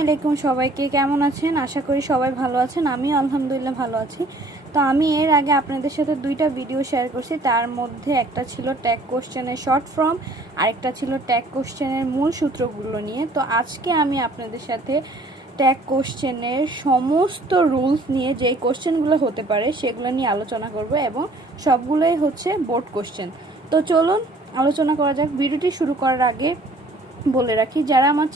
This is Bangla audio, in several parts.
আলাইকুম সবাইকে, কেমন আছেন? আশা করি সবাই ভালো আছেন। আমি আলহামদুলিল্লাহ ভালো আছি। তো আমি এর আগে আপনাদের সাথে দুইটা ভিডিও শেয়ার করছি। তার মধ্যে একটা ছিল ট্যাগ কোশ্চেনের শর্ট ফর্ম, আরেকটা ছিল ট্যাগ কোশ্চেনের মূল সূত্রগুলো নিয়ে। তো আজকে আমি আপনাদের সাথে ট্যাগ কোশ্চেনের সমস্ত রুলস নিয়ে, যেই কোশ্চেনগুলো হতে পারে সেগুলো নিয়ে আলোচনা করব, এবং সবগুলোই হচ্ছে বোর্ড কোশ্চেন। তো চলুন আলোচনা করা যাক। ভিডিওটি শুরু করার আগে বলে রাখি, যারা আমার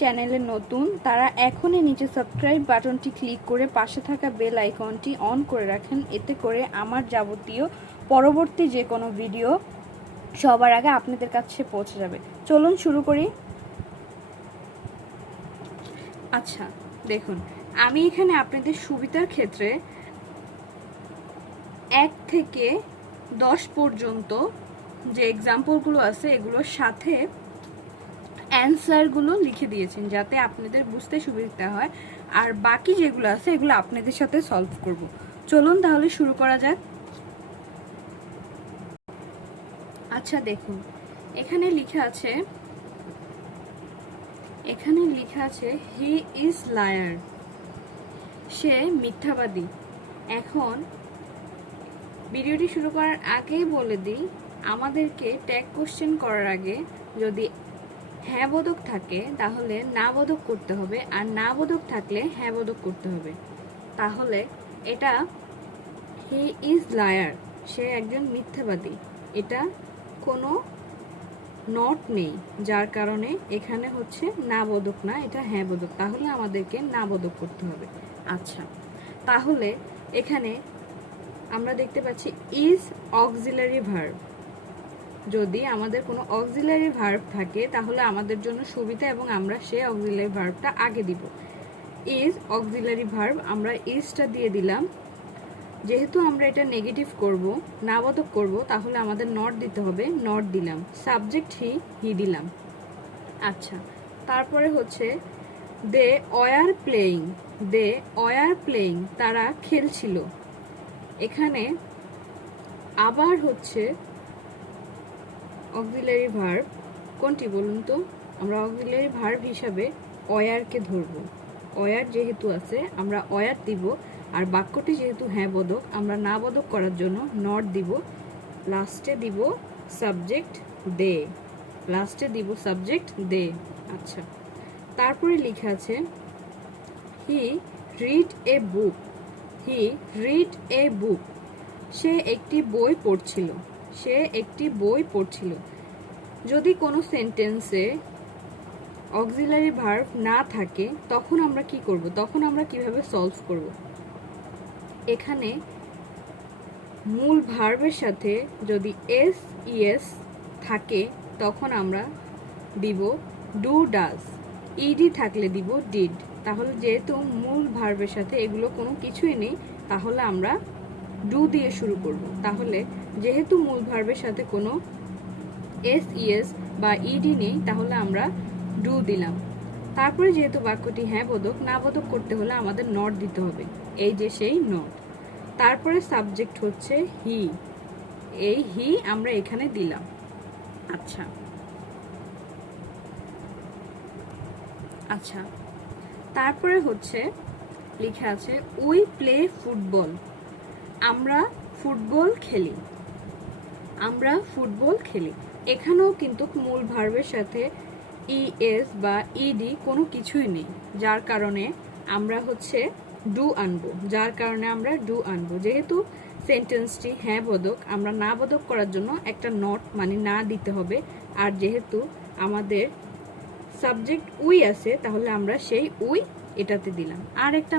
চ্যানেলে নতুন তারা এখনই নিচে সাবস্ক্রাইব বাটনটি ক্লিক করে পাশে থাকা বেল আইকনটি অন করে রাখেন। এতে করে আমার যাবতীয় পরবর্তী যে কোনো ভিডিও সবার আগে আপনাদের কাছে পৌঁছে যাবে। চলুন শুরু করি। আচ্ছা দেখুন, আমি এখানে আপনাদের সুবিধার ক্ষেত্রে 1 থেকে 10 পর্যন্ত যে এক্সাম্পলগুলো আছে এগুলোর সাথে অ্যান্সারগুলো লিখে দিয়েছেন, যাতে আপনাদের বুঝতে সুবিধা হয়। আর বাকি যেগুলো আছে এগুলো আপনাদের সাথে সলভ করব। চলুন তাহলে শুরু করা যাক। আচ্ছা দেখুন, এখানে লেখা আছে হি ইজ লায়ার, সে মিথ্যাবাদী। এখন ভিডিওটি শুরু করার আগেই বলে দিই, আমাদেরকে ট্যাগ কোশ্চেন করার আগে যদি হ্যাঁ বোধক থাকে তাহলে না বোধক করতে হবে, আর না বোধক থাকলে হ্যাঁ বোধক করতে হবে। তাহলে এটা হি ইজ লায়ার, সে একজন মিথ্যাবাদী, এটা কোনো নট নেই, যার কারণে এখানে হচ্ছে না বোধক না, এটা হ্যাঁ বোধক। তাহলে আমাদেরকে না বোধক করতে হবে। আচ্ছা, তাহলে এখানে আমরা দেখতে পাচ্ছি ইজ অক্সিলারি ভার্ব। যদি আমাদের কোনো অক্সিলারি ভার্ব থাকে তাহলে আমাদের জন্য সুবিধা, এবং আমরা সেই অক্সিলারি ভার্বটা আগে দিব। ইজ অক্সিলারি ভার্ব, আমরা ইজটা দিয়ে দিলাম। যেহেতু আমরা এটা নেগেটিভ করব, নাবোধক করব, তাহলে আমাদের নট দিতে হবে, নট দিলাম। সাবজেক্ট হি দিলাম। আচ্ছা, তারপরে হচ্ছে দে ওয়ার প্লেয়িং, তারা খেলছিল। এখানে আবার হচ্ছে অক্সিলারি ভার্ব কোনটি বলুন তো? আমরা অক্সিলারি ভার্ব হিসাবে ওয়ারকে ধরব। ওয়ার যেহেতু আছে আমরা ওয়ার দিব, আর বাক্যটি যেহেতু হ্যাঁ বোধক আমরা না বোধক করার জন্য নট দিব। লাস্টে দিব সাবজেক্ট দে। আচ্ছা, তারপরে লেখা আছে হি রিড এ বুক, সে একটি বই পড়ছিল। যদি কোনো সেন্টেন্সে অক্সিলারি ভার্ব না থাকে তখন আমরা কি করব? তখন আমরা কিভাবে সলভ করব? এখানে মূল ভার্বের সাথে যদি এস থাকে তখন আমরা দিব ডু ডাজ, ইডি থাকলে দিব ডিড। তাহলে যেহেতু মূল ভার্বের সাথে এগুলো কোনো কিছুই নেই, তাহলে আমরা ডু দিয়ে শুরু করব। তাহলে যেহেতু মূল ভার্বের সাথে কোনো এস বা ইডি নেই, তাহলে আমরা ডু দিলাম। তারপরে যেহেতু বাক্যটি হ্যাঁ বোধক, না বোধক করতে হলে আমাদের নট দিতে হবে, এই যে সেই নট। তারপরে সাবজেক্ট হচ্ছে হি, এই হি আমরা এখানে দিলাম। আচ্ছা, তারপরে হচ্ছে লেখা আছে উই প্লে ফুটবল, আমরা ফুটবল খেলি। এখানেও কিন্তু মূল ভার্বের সাথে ইএস বা ইডি কোনো কিছুই নেই, যার কারণে আমরা হচ্ছে ডু আনবো। যেহেতু সেন্টেন্সটি হ্যাঁ বোধক, আমরা না বোধক করার জন্য একটা নট মানে না দিতে হবে। আর যেহেতু আমাদের সাবজেক্ট উই আছে, তাহলে আমরা সেই উই এটাতে দিলাম। আর একটা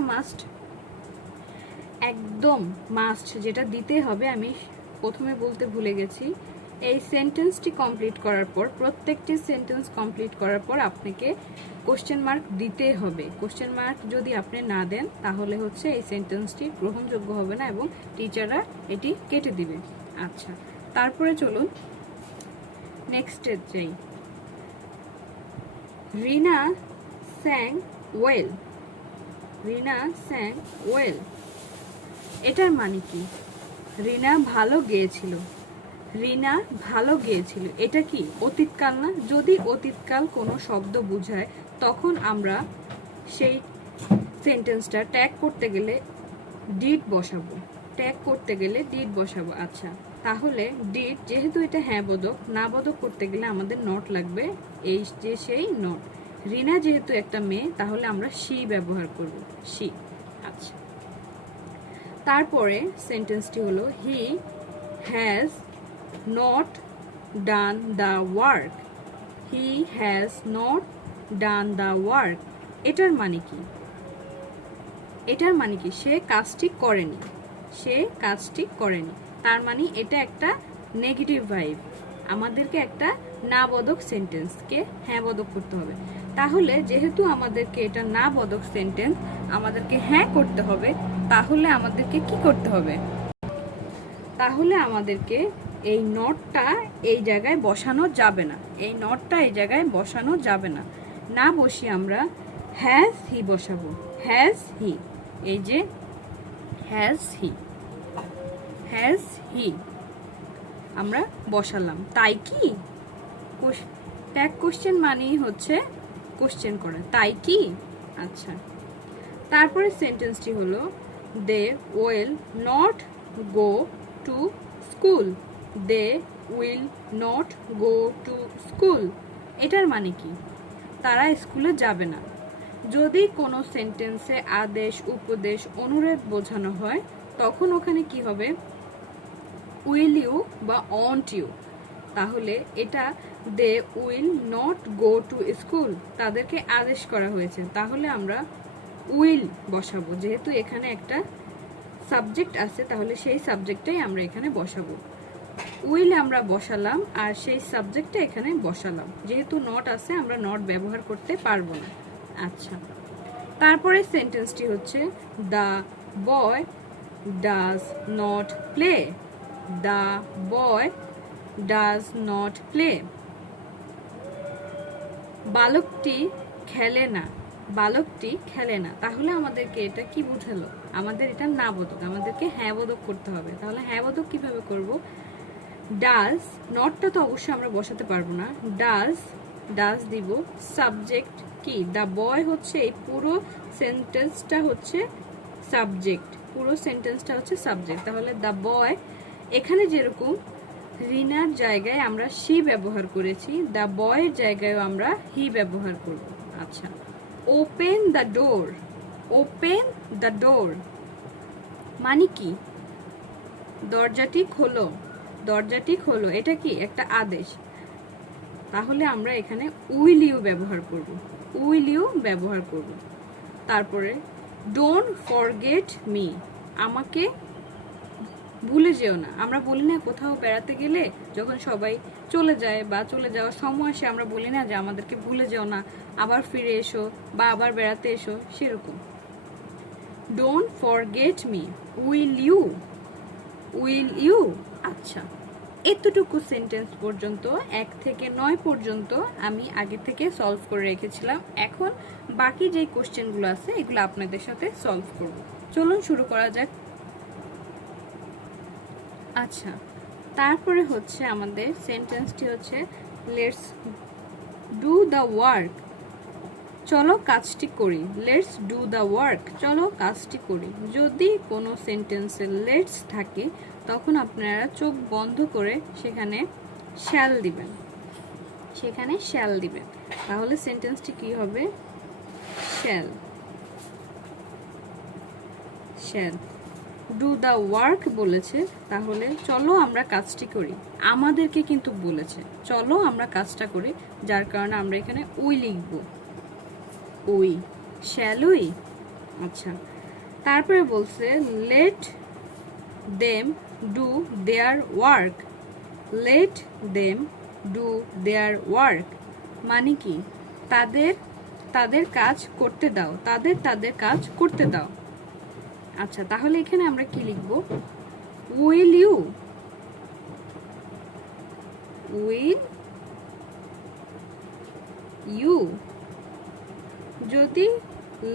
একদম মাস্ট যেটা দিতে হবে, আমি প্রথমে বলতে ভুলে গেছি, এই সেন্টেন্সটি কমপ্লিট করার পর, প্রত্যেকটি সেন্টেন্স কমপ্লিট করার পর আপনাকে কোশ্চেন মার্ক দিতে হবে। কোশ্চেন মার্ক যদি আপনি না দেন তাহলে হচ্ছে এই সেন্টেন্সটি গ্রহণযোগ্য হবে না, এবং টিচাররা এটি কেটে দিবে। আচ্ছা, তারপরে চলুন নেক্সটে যাই। রিনা স্যাং ওয়েল, এটার মানে কি? রিনা ভালো গেয়েছিল। রিনা ভালো গেয়েছিল, এটা কি অতীতকাল না? যদি অতীতকাল কোনো শব্দ বোঝায় তখন আমরা সেই সেন্টেন্সটা ট্যাগ করতে গেলে ডিড বসাবো, ট্যাগ করতে গেলে ডিড বসাবো। আচ্ছা, তাহলে ডিড যেহেতু এটা হ্যাঁ বোধক, না বোধক করতে গেলে আমাদের নট লাগবে, এই যে সেই নট। রিনা যেহেতু একটা মেয়ে, তাহলে আমরা শি ব্যবহার করব, শি। আচ্ছা, তারপরে সেন্টেন্সটি হলো he has not done the work. He has not done the work, এটার মানে কি? এটার মানে কি সে কাজটি করেনি, সে কাজটি করেনি। তার মানে এটা একটা নেগেটিভ ভাইব, আমাদেরকে একটা না বোধক সেন্টেন্সকে হ্যাঁ বোধক করতে হবে। তাহলে যেহেতু আমাদেরকে এটা না বোধক সেন্টেন্স আমাদেরকে হ্যাঁ করতে হবে, তাহলে আমাদেরকে কি করতে হবে? তাহলে আমাদেরকে এই নটটা এই জায়গায় বসানো যাবে না, এই নটটা এই জায়গায় বসানো যাবে না। না বসিয়ে আমরা হ্যাজ হি বসাবো, হ্যাজ হি। এই যে হ্যাজ হি, হ্যাজ হি আমরা বসালাম। তাই কি? ট্যাগ কোশ্চেন মানেই হচ্ছে কোশ্চেন করা, তাই কি? আচ্ছা, তারপরে সেন্টেন্সটি হলো they will not go to school. They will not go to school, এটার মানে কি? তারা স্কুলে যাবে না। যদি কোনো সেন্টেন্সে আদেশ, উপদেশ, অনুরোধ বোঝানো হয় তখন ওখানে কি হবে? উইল ইউ বা ওয়ন্ট ইউ। তাহলে এটা they will not go to school, তাদেরকে আদেশ করা হয়েছে, তাহলে আমরা উইল বসাবো। যেহেতু এখানে একটা সাবজেক্ট আছে, তাহলে সেই সাবজেক্টটাই আমরা এখানে বসাবো। উইল আমরা বসালাম আর সেই সাবজেক্টটা এখানে বসালাম। যেহেতু নট আছে, আমরা নট ব্যবহার করতে পারবো না। আচ্ছা, তারপরে সেন্টেন্সটি হচ্ছে the boy does not play. The boy does not play, বালকটি খেলে না, বালকটি খেলে না। তাহলে আমাদেরকে এটা কি বোঝালো? আমাদের এটা না বোধক, আমাদেরকে হ্যাঁ বোধক করতে হবে। তাহলে হ্যাঁ বোধক কিভাবে করব? ডাজ, নটটা তো অবশ্যই আমরা বসাতে পারবো না। ডাজ, ডাজ দিব। সাবজেক্ট কি? দ্য বয় হচ্ছে এই পুরো সেন্টেন্সটা হচ্ছে সাবজেক্ট, পুরো সেন্টেন্সটা হচ্ছে সাবজেক্ট। তাহলে দ্য বয়, এখানে যেরকম রিনার জায়গায় আমরা শি ব্যবহার করেছি, দ্য বয়ের জায়গায়ও আমরা হি ব্যবহার করব। আচ্ছা, open the door. Open the door মানে কি? দরজাটি খোলো, দরজাটি খোলো, এটা কি একটা আদেশ। তাহলে আমরা এখানে উইল ইউ ব্যবহার করব, উইল ইউ ব্যবহার করব। তারপরে ডোন্ট ফরগেট মি, আমাকে ভুলে যেও না। আমরা বলি না কোথাও বেড়াতে গেলে যখন সবাই চলে যায় বা চলে যাওয়ার সময় আসে, আমরা বলি না যে আমাদেরকে ভুলে যেও না, আবার ফিরে এসো বা আবার বেড়াতে এসো, সেরকম। Don't forget me, will you, will you. আচ্ছা, এতটুকু সেন্টেন্স পর্যন্ত 1 থেকে 9 পর্যন্ত আমি আগে থেকে সলভ করে রেখেছিলাম। এখন বাকি যে কোশ্চেনগুলো আছে এগুলো আপনাদের সাথে সলভ করব। চলুন শুরু করা যাক। আচ্ছা, তারপরে হচ্ছে আমাদের সেন্টেন্সটি হচ্ছে লেটস ডু দ্য ওয়ার্ক। চলো কাজটি করি। লেটস ডু দ্য ওয়ার্ক, চলো কাজটি করি। যদি কোনো সেন্টেন্সে লেটস থাকে তখন আপনারা চোখ বন্ধ করে সেখানে শ্যাল দিবেন, সেখানে শ্যাল দিবেন। তাহলে সেন্টেন্সটি কি হবে? Shall, shall. Do the work বলেছে, তাহলে চলো আমরা কাজটি করি। আমাদেরকে কিন্তু বলেছে চলো আমরা কাজটা করি, যার কারণে আমরা এখানে উই লিখব, উই, শ্যাল উই। আচ্ছা, তারপরে বলছে let them do their work. Let them do their work মানে কি? তাদের তাদের কাজ করতে দাও, তাদের তাদের কাজ করতে দাও। আচ্ছা, তাহলে এখানে আমরা কি লিখব? Will you, will you. যদি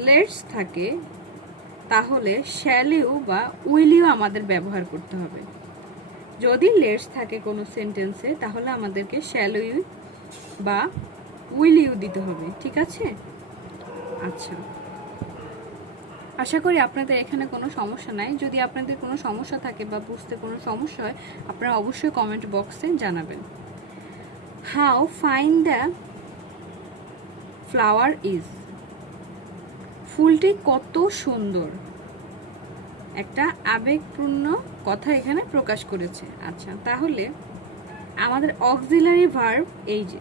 লেটস থাকে তাহলে শ্যাল ইউ বা উইল ইউ আমাদের ব্যবহার করতে হবে। যদি লেটস থাকে কোনো সেন্টেন্সে তাহলে আমাদেরকে শ্যাল ইউ বা উইল ইউ দিতে হবে, ঠিক আছে? আচ্ছা, আশা করি আপনাদের এখানে কোনো সমস্যা নাই। যদি আপনাদের কোনো সমস্যা থাকে বা বুঝতে কোনো সমস্যা হয় আপনারা অবশ্যই কমেন্ট বক্সে জানাবেন। How fine the flower is, ফুলটি কত সুন্দর, একটা আবেগপূর্ণ কথা এখানে প্রকাশ করেছে। আচ্ছা, তাহলে আমাদের অক্সিলারি ভার্ব, এই যে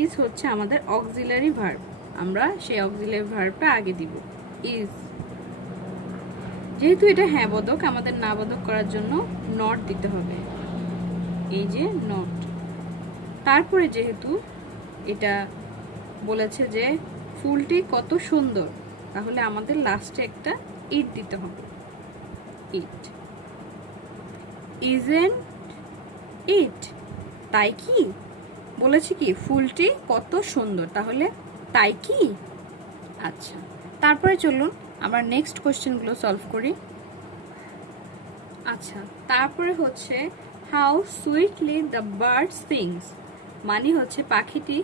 ইজ হচ্ছে আমাদের অক্সিলারি ভার্ব, আমরা সেই অক্সিলারি ভার্বটা আগে দিব ইজ। যেহেতু এটা হ্যাঁ বোধক, আমাদের না বোধক করার জন্য নট দিতে হবে, এই যে নট। তারপরে যেহেতু এটা বলেছে যে ফুলটি কত সুন্দর, তাহলে আমাদের লাস্টে একটা ইট দিতে হবে, ইট। ইজেন্ট ইট, তাই কি? বলেছি কি ফুলটি কত সুন্দর, তাহলে তাই কি? আচ্ছা, তারপরে চলুন আমরা নেক্সট কোশ্চেনগুলো সলভ করি। আচ্ছা, তারপরে হচ্ছে how sweetly the bird sings, মানে হচ্ছে পাখিটি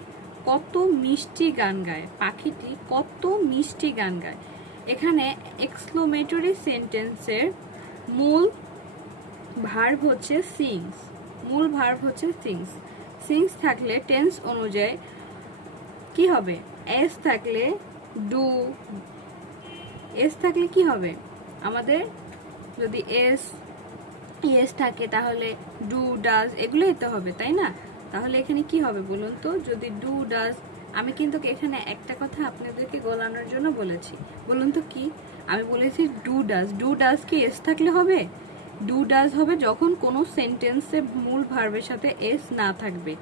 কত মিষ্টি গান গায়, পাখিটি কত মিষ্টি গান গায়। এখানে এক্সক্লেমেটরি সেন্টেন্সের মূল ভার্ব হচ্ছে সিংস, মূল ভার্ব হচ্ছে সিংস। সিংস থাকলে টেন্স অনুযায়ী কি হবে? এস থাকলে ডু, এস থাকলে কি হবে আমাদের? যদি এস থাকে তাহলে ডু ডাজ এগুলো দিতে হবে, তাই না? তাহলে এখানে কি হবে বলুন তো? যদি ডু ডাজ, আমি কিন্তু এখানে একটা কথা আপনাদেরকে গোলানোর জন্য বলেছি, বলুন তো কি? আমি বলেছি ডু ডাজ, ডু ডাজ কি এস থাকলে হবে? ডু ডাজ হবে যখন কোনো সেন্টেন্সে মূল ভার্বের সাথে এস না থাকবে,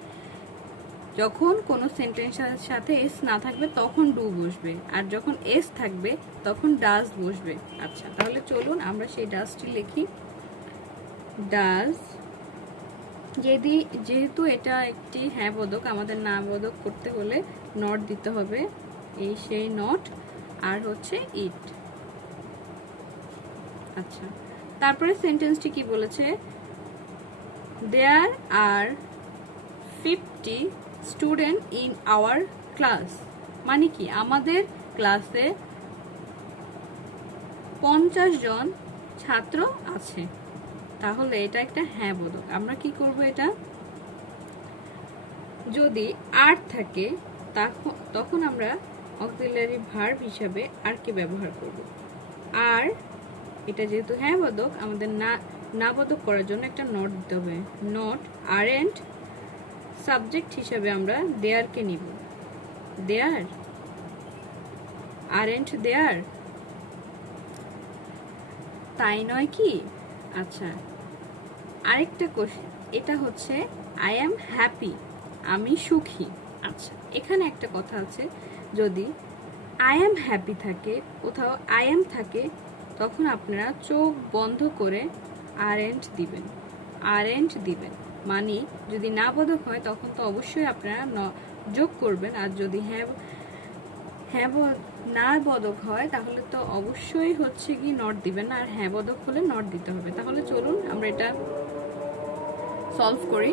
যখন কোনো সেন্টেন্সের সাথে এস না থাকবে তখন ডু বসবে, আর যখন এস থাকবে তখন ডাজ বসবে। আচ্ছা, তাহলে চলুন আমরা সেই ডাজটি লিখি। ডাজ, যেহেতু এটা একটি হ্যাঁ বোধক, আমাদের না বোধক করতে হলে নট দিতে হবে, এই সেই নট, আর হচ্ছে ইট। আচ্ছা, তারপরে সেন্টেন্সটি কি বলেছে? দেয়ার আর 50 স্টুডেন্ট ইন আওয়ার ক্লাস, মানে কি আমাদের ক্লাসে 50 জন ছাত্র আছে, তাহলে এটা একটা হ্যাঁ বোধক। আমরা কি করব? এটা যদি আর থাকে তখন আমরা অক্সিলারি ভার্ব হিসাবে আর কে ব্যবহার করব। আর এটা যেহেতু হ্যাঁ বোধক, আমাদের না বোধক করার জন্য একটা নট দিতে হবে, নট। আরেন্ট সাবজেক্ট হিসাবে আমরা দেয়ারকে নিব, দেয়ার, আরেন্ট দেয়ার, তাই নয় কি? আচ্ছা, আরেকটা কোশ্চেন, এটা হচ্ছে আই অ্যাম হ্যাপি, আমি সুখী। আচ্ছা, এখানে একটা কথা আছে, যদি আই অ্যাম হ্যাপি থাকে, কোথাও আই অ্যাম থাকে, তখন আপনারা চোখ বন্ধ করে আরেন্ট দিবেন, আরেন্ট দিবেন। মানে যদি না বোধক হয় তখন তো অবশ্যই আপনারা যোগ করবেন, আর যদি না বোধক হয় তাহলে তো অবশ্যই হচ্ছে কি নট দিবেন, আর হ্যাঁ বোধক হলে নট দিতে হবে। তাহলে চলুন আমরা এটা সলভ করি।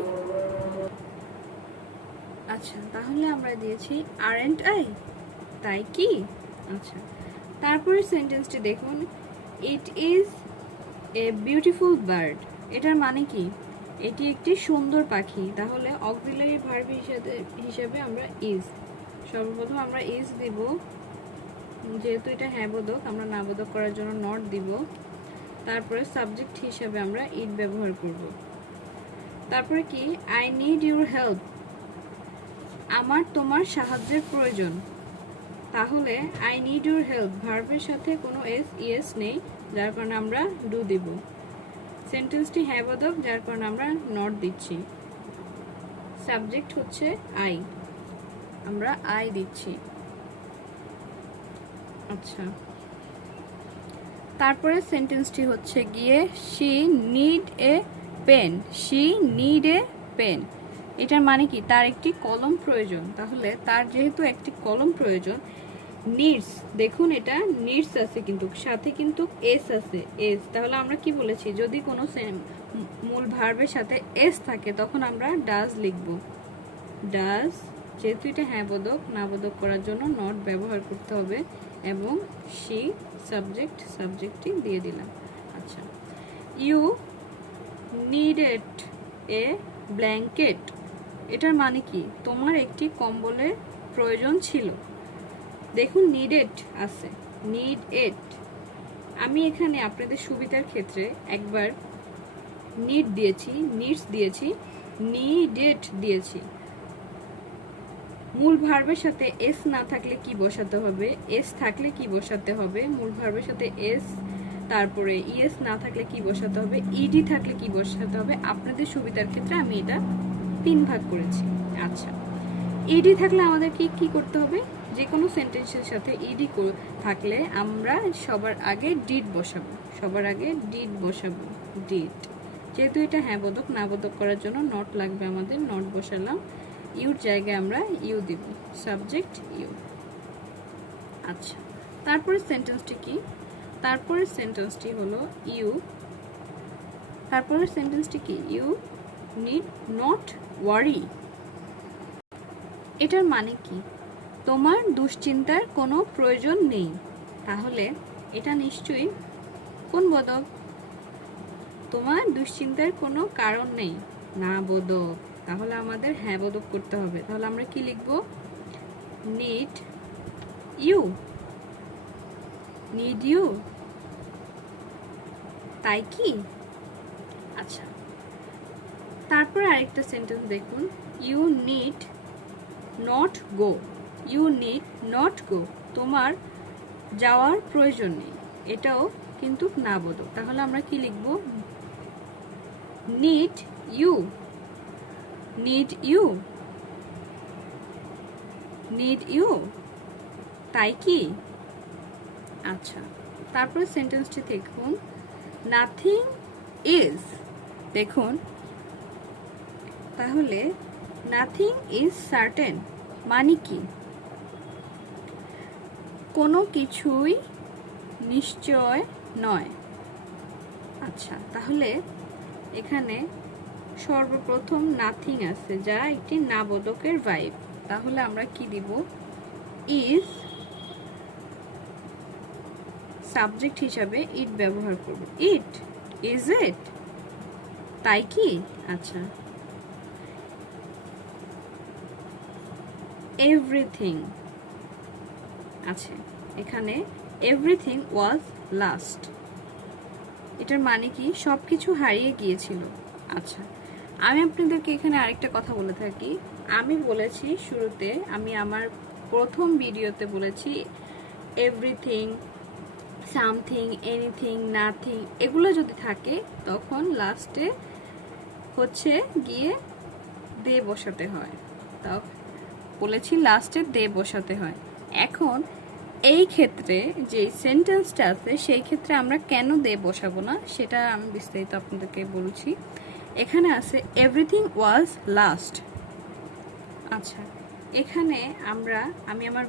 আচ্ছা, তাহলে আমরা দিয়েছি আরেন্ট আই, তাই কি? আচ্ছা, তারপরে সেন্টেন্সটি দেখুন, it is a beautiful bird, এটার মানে কি? এটি একটি সুন্দর পাখি। তাহলে অক্সিলারি ভার্ব হিসাবে আমরা ইজ, সর্বপ্রথম আমরা ইজ দিব, যেহেতু এটা হ্যাঁ বোধক, আমরা না বোধক করার জন্য নট দিব। তারপরে সাবজেক্ট হিসাবে আমরা ইট ব্যবহার করব। তারপরে কি? আই নিড ইউর হেল্প, আমার তোমার সাহায্যের প্রয়োজন। তাহলে আই নিড ইউর হেল্প ভার্বের সাথে কোনো ইএস নেই, যার কারণে আমরা ডু দিব। সেন্টেন্সটি হ্যাঁ বোধক, যার কারণে আমরা নট দিচ্ছি। সাবজেক্ট হচ্ছে আই, আমরা আই দিচ্ছি। আচ্ছা, তারপরে সেন্টেন্সটি হচ্ছে গিয়ে she need a pen, she need a pen, এটার মানে কি? তার একটি কলম প্রয়োজন। তাহলে তার যেহেতু একটি কলম প্রয়োজন, নিডস, দেখুন এটা নিডস আছে কিন্তু সাথে কিন্তু এস আছে, এস। তাহলে আমরা কি বলেছি, যদি কোনো মূল ভার্বের সাথে এস থাকে তখন আমরা ডাজ লিখব। ডাজ, যেহেতু এটা হ্যাঁ বোধক, না বোধক করার জন্য নট ব্যবহার করতে হবে এবং শি সাবজেক্টটি দিয়ে দিলাম। আচ্ছা, ইউ নিডেড এ ব্ল্যাঙ্কেট, এটার মানে কি, তোমার একটি কম্বলের প্রয়োজন ছিল। দেখুন নিডেড আছে, নিড এট। আমি এখানে আপনাদের সুবিধার ক্ষেত্রে একবার নিড দিয়েছি, নিডস দিয়েছি, নিডেড দিয়েছি। মূল ভার্বের সাথে এস না থাকলে কি বসাতে হবে, এস থাকলে কি বসাতে হবে, মূল ভার্বের সাথে এস, তারপরে ইএস না থাকলে কি বসাতে হবে, ইডি থাকলে কি বসাতে হবে। আপনাদের সুবিধার ক্ষেত্রে আমি এটা 3 ভাগ করেছি। আচ্ছা, ইডি থাকলে আমাদের কি করতে হবে, যে কোনো সেন্টেন্সের সাথে ইডি থাকলে আমরা সবার আগে ডিড বসাবো, সবার আগে ডিড বসাবো, ডিড। যেহেতু এটা হ্যাঁ বোধক, না বোধক করার জন্য নট লাগবে আমাদের, নট বসালাম। ইউর জায়গায় আমরা ইউ দিব, সাবজেক্ট ইউ। আচ্ছা, তারপরে সেন্টেন্সটি কি, তারপরে সেন্টেন্সটি হলো ইউ, তারপরে সেন্টেন্সটি কি, ইউ নিড নট ওয়ারি। এটার মানে কি, তোমার দুশ্চিন্তার কোনো প্রয়োজন নেই। তাহলে এটা নিশ্চয়ই কোন বোধক, তোমার দুশ্চিন্তার কোনো কারণ নেই, না বোধক। তাহলে আমাদের হ্যাঁ বোধক করতে হবে। তাহলে আমরা কি লিখব, নিড ইউ, নিড ইউ, তাই কি। আচ্ছা, তারপরে আরেকটা সেন্টেন্স দেখুন, you need not go, you need not go, তোমার যাওয়ার প্রয়োজন নেই। এটাও কিন্তু না বোধক। তাহলে আমরা কি লিখব, need you, need you, need you, তাই কি। আচ্ছা, তারপরে সেন্টেন্সটি দেখুন, নাথিং ইজ, দেখুন তাহলে নাথিং ইজ সার্টেন মানে কি, কোনো কিছুই নিশ্চয় নয়। আচ্ছা, তাহলে এখানে সর্বপ্রথম নাথিং আছে, যা একটি না বোধকের ভাইব। তাহলে আমরা কি দিব, ইজ, সাবজেক্ট হিসাবে ইট ব্যবহার করব, ইট, ইজ ইট, তাই কি। আচ্ছা, এভরিথিং আছে, এখানে এভরিথিং ওয়াজ লাস্ট, এটার মানে কি, সবকিছু হারিয়ে গিয়েছিল। আচ্ছা, আমি আপনাদেরকে এখানে আরেকটা কথা বলে থাকি। আমি বলেছি শুরুতে, আমি আমার প্রথম ভিডিওতে বলেছি এভরিথিং, সামথিং, এনিথিং, নাথিং, এগুলো যদি থাকে তখন লাস্টে হচ্ছে গিয়ে দে বসাতে হয়। তাও বলেছি লাস্টে দে বসাতে হয়। এখন এই ক্ষেত্রে যে সেন্টেন্সটা আছে সেই ক্ষেত্রে আমরা কেন দে বসাবো না সেটা আমি বিস্তারিত আপনাদেরকে বলছি। এখানে আছে এভরিথিং ওয়াজ লাস্ট। আচ্ছা, এখানে আমি আমার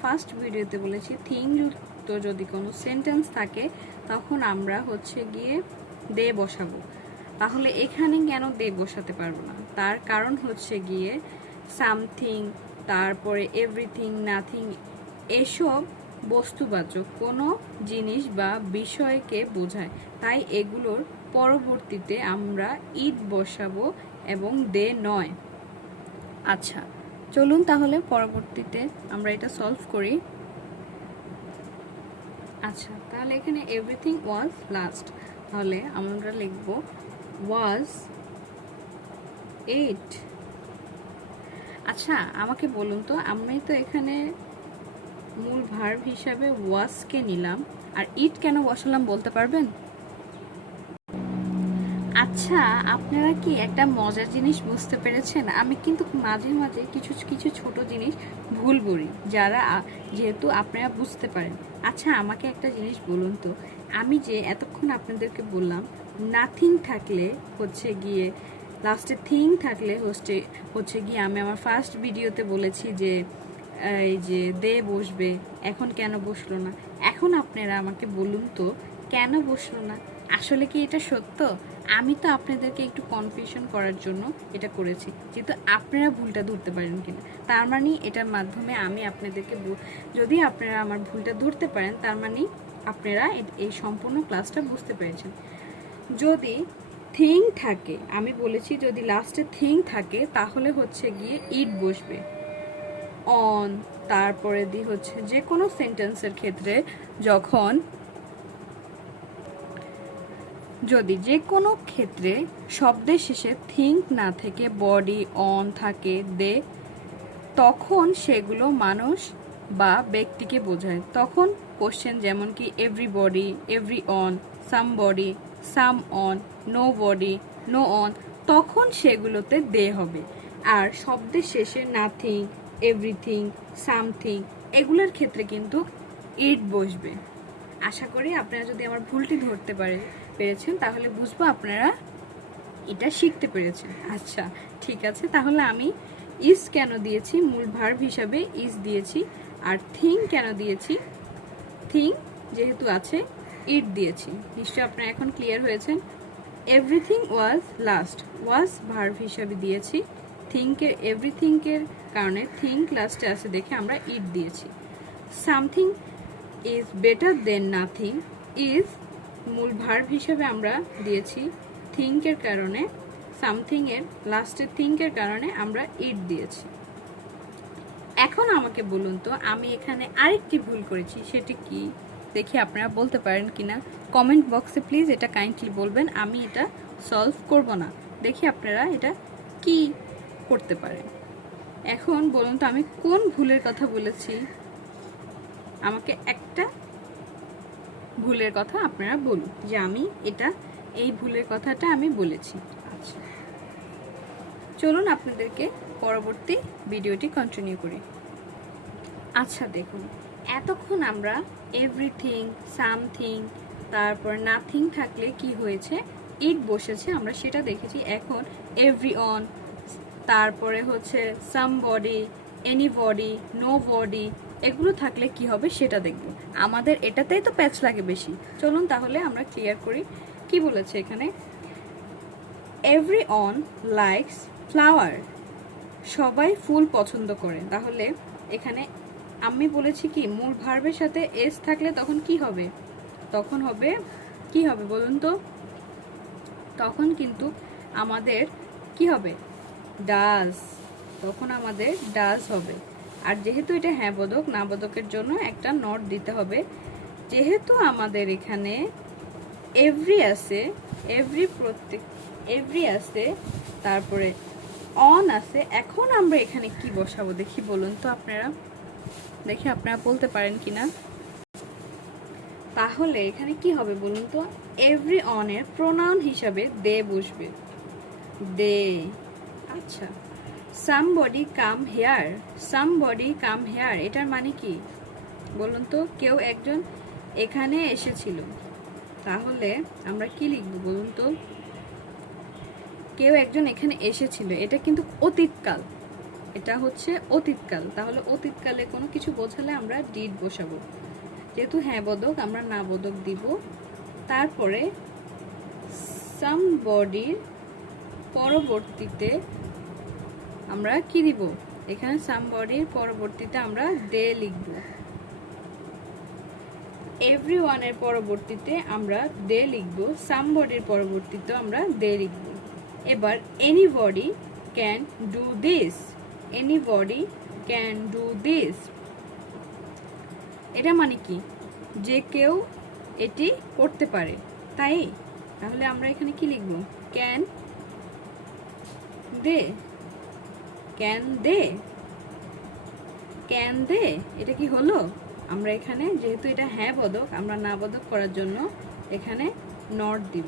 ফার্স্ট ভিডিওতে বলেছি থিং যুক্ত যদি কোনো সেন্টেন্স থাকে তখন আমরা হচ্ছে গিয়ে দে বসাবো। তাহলে এখানে কেন দে বসাতে পারবো না, তার কারণ হচ্ছে গিয়ে সামথিং, তারপরে এভরিথিং, নাথিং, এসব বস্তুবাচক কোনো জিনিস বা বিষয়কে বোঝায়, তাই এগুলোর পরবর্তীতে আমরা ইট বসাবো এবং দে নয়। আচ্ছা, চলুন তাহলে পরবর্তীতে আমরা এটা সলভ করি। আচ্ছা, তাহলে এখানে এভরিথিং ওয়াজ লাস্ট, তাহলে আমরা লিখব ওয়াজ ইট। আচ্ছা, আমাকে বলুন তো, আমি তো এখানে মূল ভার্ব হিসাবে ওয়াজকে নিলাম, আর ইট কেন বসালাম বলতে পারবেন? আচ্ছা, আপনারা কি একটা মজার জিনিস বুঝতে পেরেছেন? আমি কিন্তু মাঝে মাঝে কিছু কিছু ছোট জিনিস ভুল বলি, যেহেতু আপনারা বুঝতে পারেন। আচ্ছা, আমাকে একটা জিনিস বলুন তো, আমি যে এতক্ষণ আপনাদেরকে বললাম নাথিং থাকলে হচ্ছে গিয়ে লাস্টে থিং থাকলে হচ্ছে গিয়ে, আমি আমার ফার্স্ট ভিডিওতে বলেছি যে এই যে দে বসবে, এখন কেন বসলো না? এখন আপনারা আমাকে বলুন তো কেন বসলো না? আসলে কি এটা সত্য? আমি তো আপনাদেরকে একটু কনফিউশন করার জন্য এটা করেছি, যেহেতু আপনারা ভুলটা ধরতে পারেন কিনা। তার মানে এটার মাধ্যমে আমি আপনাদেরকে যদি আপনারা আমার ভুলটা ধরতে পারেন, তার মানে আপনারা এই সম্পূর্ণ ক্লাসটা বুঝতে পেরেছেন। যদি থিং থাকে, আমি বলেছি যদি লাস্টে থিং থাকে তাহলে হচ্ছে গিয়ে ইট বসবে। অন, তারপরে হচ্ছে যে কোনো সেন্টেন্সের ক্ষেত্রে যখন যদি যে কোনো ক্ষেত্রে শব্দের শেষে থিঙ্ক না থেকে বডি অন থাকে দে, তখন সেগুলো মানুষ বা ব্যক্তিকে বোঝায়। তখন কোশ্চেন যেমন কি everybody, everyone, somebody, someone, nobody, no one, তখন সেগুলোতে দে হবে। আর শব্দের শেষে নাথিং, এভরিথিং, সামথিং, এগুলোর ক্ষেত্রে কিন্তু ইট বসবে। আশা করি আপনারা যদি আমার ভুলটি ধরতে পেরেছেন তাহলে বুঝবো আপনারা এটা শিখতে পেরেছেন। আচ্ছা ঠিক আছে, তাহলে আমি ইজ কেন দিয়েছি, মূল ভার্ব হিসাবে ইজ দিয়েছি। আর থিং কেন দিয়েছি, থিং যেহেতু আছে ইট দিয়েছি। নিশ্চয়ই আপনারা এখন ক্লিয়ার হয়েছেন। Everything was last, was verb হিসাবে দিয়েছি। থিঙ্কের এভরিথিংকের কারণে থিঙ্ক লাস্টে আছে দেখে আমরা ইট দিয়েছি। Something is better then nothing, is মূল ভার্ব হিসেবে আমরা দিয়েছি। থিঙ্কের কারণে, সামথিং এর লাস্টে থিঙ্কের কারণে আমরা ইট দিয়েছি। এখন আমাকে বলুন তো আমি এখানে আরেকটি ভুল করেছি, সেটি কি দেখি আপনারা বলতে পারেন কিনা। কমেন্ট বক্সে প্লিজ এটা কাইন্ডলি বলবেন, আমি এটা সলভ করব না। দেখি আপনারা এটা কি করতে পারেন। এখন বলুন তো আমি কোন ভুলের কথা বলেছি, আমাকে একটা ভুলের কথা আপনারা বলুন যে আমি এটা এই ভুলের কথাটা আমি বলেছি। আচ্ছা চলুন আপনাদেরকে পরবর্তী ভিডিওটি কন্টিনিউ করি। আচ্ছা দেখুন, এতক্ষণ আমরা এভরিথিং, সামথিং, তারপর নাথিং থাকলে কি হয়েছে, ইট বসেছে, আমরা সেটা দেখেছি। এখন এভরি অন, তারপরে হচ্ছে সামবডি, এনিবডি, নো বডি, এগুলো থাকলে কি হবে সেটা দেখব। আমাদের এটাতেই তো প্যাচ লাগে বেশি। চলুন তাহলে আমরা ক্লিয়ার করি কি বলেছে এখানে। এভরি অন লাইকস ফ্লাওয়ার, সবাই ফুল পছন্দ করে। তাহলে এখানে আমি বলেছি কি মূল ভার্বের সাথে এস থাকলে তখন কি হবে, তখন হবে কি হবে বলুন তো, তখন কিন্তু আমাদের কি হবে, ডাজ, তখন আমাদের ডাজ হবে। আর যেহেতু এটা হ্যাঁ বোধক, না বোধকের জন্য একটা নট দিতে হবে। যেহেতু আমাদের এখানে এভরি আছে, এভরি আছে, তারপরে অন আছে, এখন আমরা এখানে কি বসাবো দেখি বলুন তো আপনারা, দেখি আপনারা বলতে পারেন কিনা। তাহলে এখানে কি হবে বলুন তো, এভরি অনের প্রোনাউন হিসাবে দে বসবে, দে। আচ্ছা somebody come here, somebody come here, এটার মানে কি বলুন তো, কেউ একজন এখানে এসেছিল। তাহলে আমরা কি লিখবো বলুন তো, কেউ একজন এখানে এসেছিল, এটা কিন্তু অতীতকাল, এটা হচ্ছে অতীতকাল। তাহলে অতীতকালে কোনো কিছু বোঝালে আমরা ডিড বসাবো। যেহেতু হ্যাঁ বোধক আমরা না বোধক দিব। তারপরে সামবডির পরবর্তীতে আমরা কি দিব, এখানে সামবডির পরবর্তীতে আমরা দে লিখব। এভরিওয়ানের পরবর্তীতে আমরা দে লিখব, সামবডির পরবর্তীতে আমরা দে লিখব। এবার anybody can do this, anybody can do this, এটা মানে কি যে কেউ এটি করতে পারে, তাই। তাহলে আমরা এখানে কি লিখব, can they, can they, can they, এটা কি হলো। আমরা এখানে যেহেতু এটা হ্যাঁ বোধক, আমরা না বোধক করার জন্য এখানে নট দিব।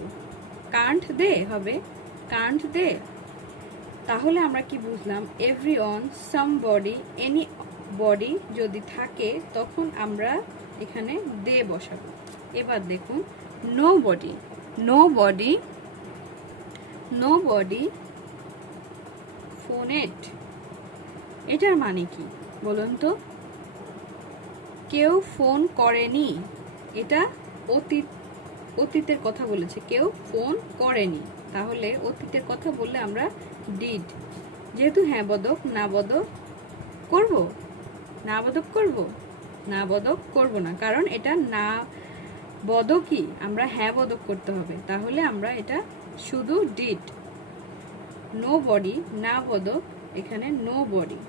কান্ট দে হবে কান্ট দে। তাহলে আমরা কি বুঝলাম, everyone, somebody, anybody যদি থাকে তখন আমরা এখানে দে বসাবো। এবার দেখুন nobody, nobody, nobody phoned, এটার মানে কি বলুন তো, কেউ ফোন করেনি, এটা অতীতের কথা বলেছে, কেউ ফোন করেনি। তাহলে অতীতের কথা বললে আমরা ডিড। যেহেতু হ্যাঁ বোধক না বোধক করব, না বোধক করব, না বোধক করব না, কারণ এটা না বোধকই, আমরা হ্যাঁ বোধক করতে হবে। তাহলে আমরা এটা শুধু ডিড। নো বডি, না বোধক, এখানে নো বডি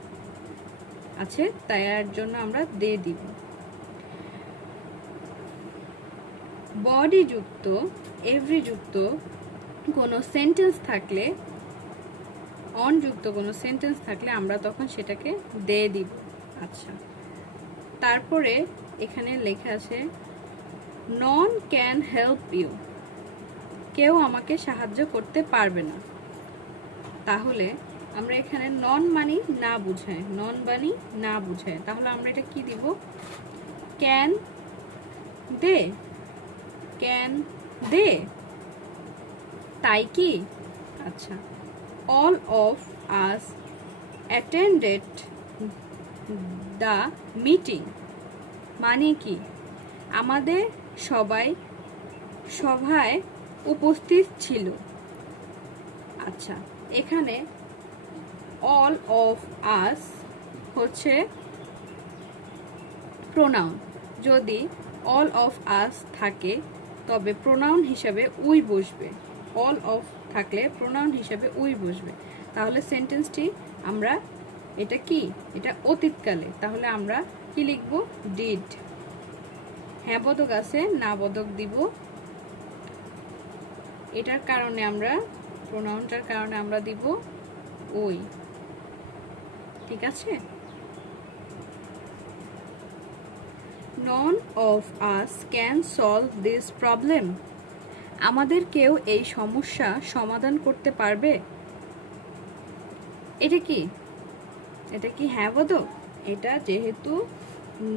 আছে, তাই এর জন্য আমরা দে দিব। বডি যুক্ত, এভরি যুক্ত কোনো সেন্টেন্স থাকলে, অন যুক্ত কোনো সেন্টেন্স থাকলে আমরা তখন সেটাকে দে দিব। আচ্ছা, তারপরে এখানে লেখা আছে নন ক্যান হেল্প ইউ, কেউ আমাকে সাহায্য করতে পারবে না। তাহলে আমরা এখানে নন মানি না বুঝায়, নন মানি না বুঝায়, তাহলে আমরা এটা কি দিব? ক্যান দে, ক্যান দে, তাই কি? আচ্ছা, all of us attended the meeting মানে কি? আমাদের সবাই সভায় উপস্থিত ছিল। আচ্ছা, এখানে all of us হচ্ছে প্রোনাউন। যদি all of us থাকে তবে প্রোনাউন হিসাবে উই বসবে। all of থাকলে প্রোনাউন হিসাবে উই বসবে। তাহলে সেন্টেন্সটি আমরা, এটা কি? এটা অতীতকালে। তাহলে আমরা কি লিখব? ডিড। হ্যাঁ বোধক আছে, না বোধক দিব। এটার কারণে আমরা, প্রোনাউনটার কারণে আমরা দিব ওই। ঠিক আছে? None of us can solve this problem. আমাদের কেউ এই সমস্যা সমাধান করতে পারবে? এটা কি? এটা কি হ্যাঁ বোধক? এটা যেহেতু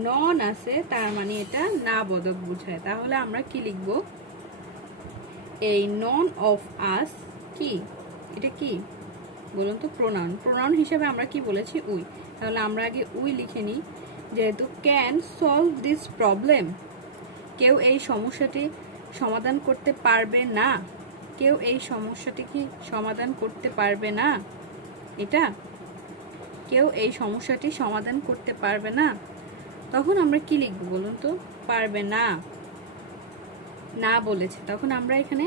নন আছে তার মানে এটা না বোধক বোঝায়। তাহলে আমরা কি লিখব? এই নন অফ আস কি? এটা কি বলুন তো? প্রোনাউন। প্রোনাউন হিসেবে আমরা কি বলেছি? উই। তাহলে আমরা আগে উই লিখে নিই। যেহেতু ক্যান সলভ দিস প্রবলেম, কেউ এই সমস্যাটি সমাধান করতে পারবে না। কেউ এই সমস্যাটি কি সমাধান করতে পারবে না? এটা কেউ এই সমস্যাটি সমাধান করতে পারবে না। তখন আমরা কি লিখব বলুন তো? পারবে না, না বলেছে, তখন আমরা এখানে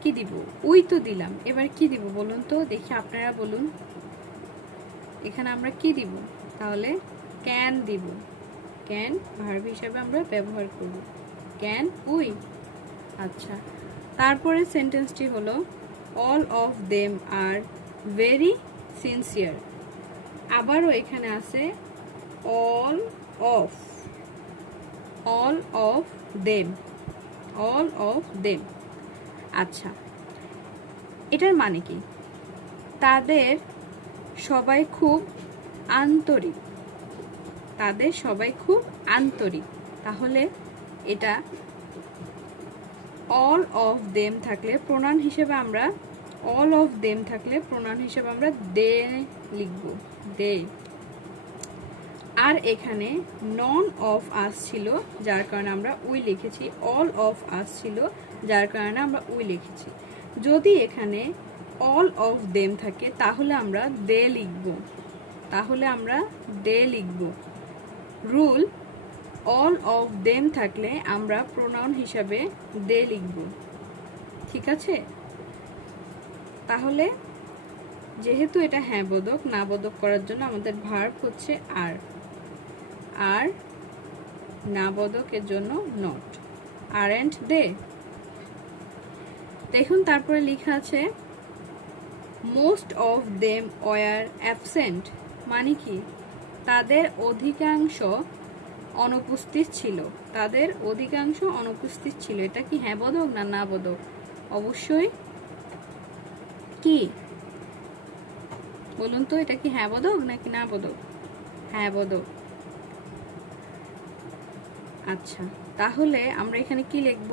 কি দিব? উই তো দিলাম। এবার কি দিব বলুন তো? দেখি আপনারা বলুন। এখানে আমরা কি দিব? তাহলে ক্যান দিব। ক্যান ভার্ব হিসাবে আমরা ব্যবহার করব। Can we. আচ্ছা, তারপরে সেন্টেন্সটি হলো all of them are very sincere. আবারও এখানে আছে all of, all of them, all of them. আচ্ছা, এটার মানে কি? তাদের সবাই খুব আন্তরিক, তাদের সবাই খুব আন্তরিক। তাহলে এটা অল অফ দেম থাকলে প্রোনাউন হিসেবে আমরা, অল অফ দেম থাকলে প্রোনাউন হিসেবে আমরা দে লিখব, দে। আর এখানে নন অফ আস ছিল যার কারণে আমরা উই লিখেছি, অল অফ আস ছিল যার কারণে আমরা উই লিখেছি। যদি এখানে অল অফ দেম থাকে তাহলে আমরা দে লিখব, তাহলে আমরা দে লিখব। রুল, অল অফ দেম থাকলে আমরা প্রোনাউন হিসাবে দে লিখব। ঠিক আছে? তাহলে যেহেতু এটা হ্যাঁ বোধক, না বোধক করার জন্য আমাদের ভার্ব হচ্ছে আর, আর না বোধকের জন্য নট। R and they. দেখুন তারপরে লেখা আছে most of them war absent মানে কি? তাদের অধিকাংশ অনুপস্থিত ছিল, তাদের অধিকাংশ অনুপস্থিত ছিল। এটা কি হ্যাঁ বোধক না না বোধক? অবশ্যই কি বলুন তো? এটা কি হ্যাঁ বোধক নাকি না বোধক? হ্যাঁ বোধক। আচ্ছা, তাহলে আমরা এখানে কি লিখব?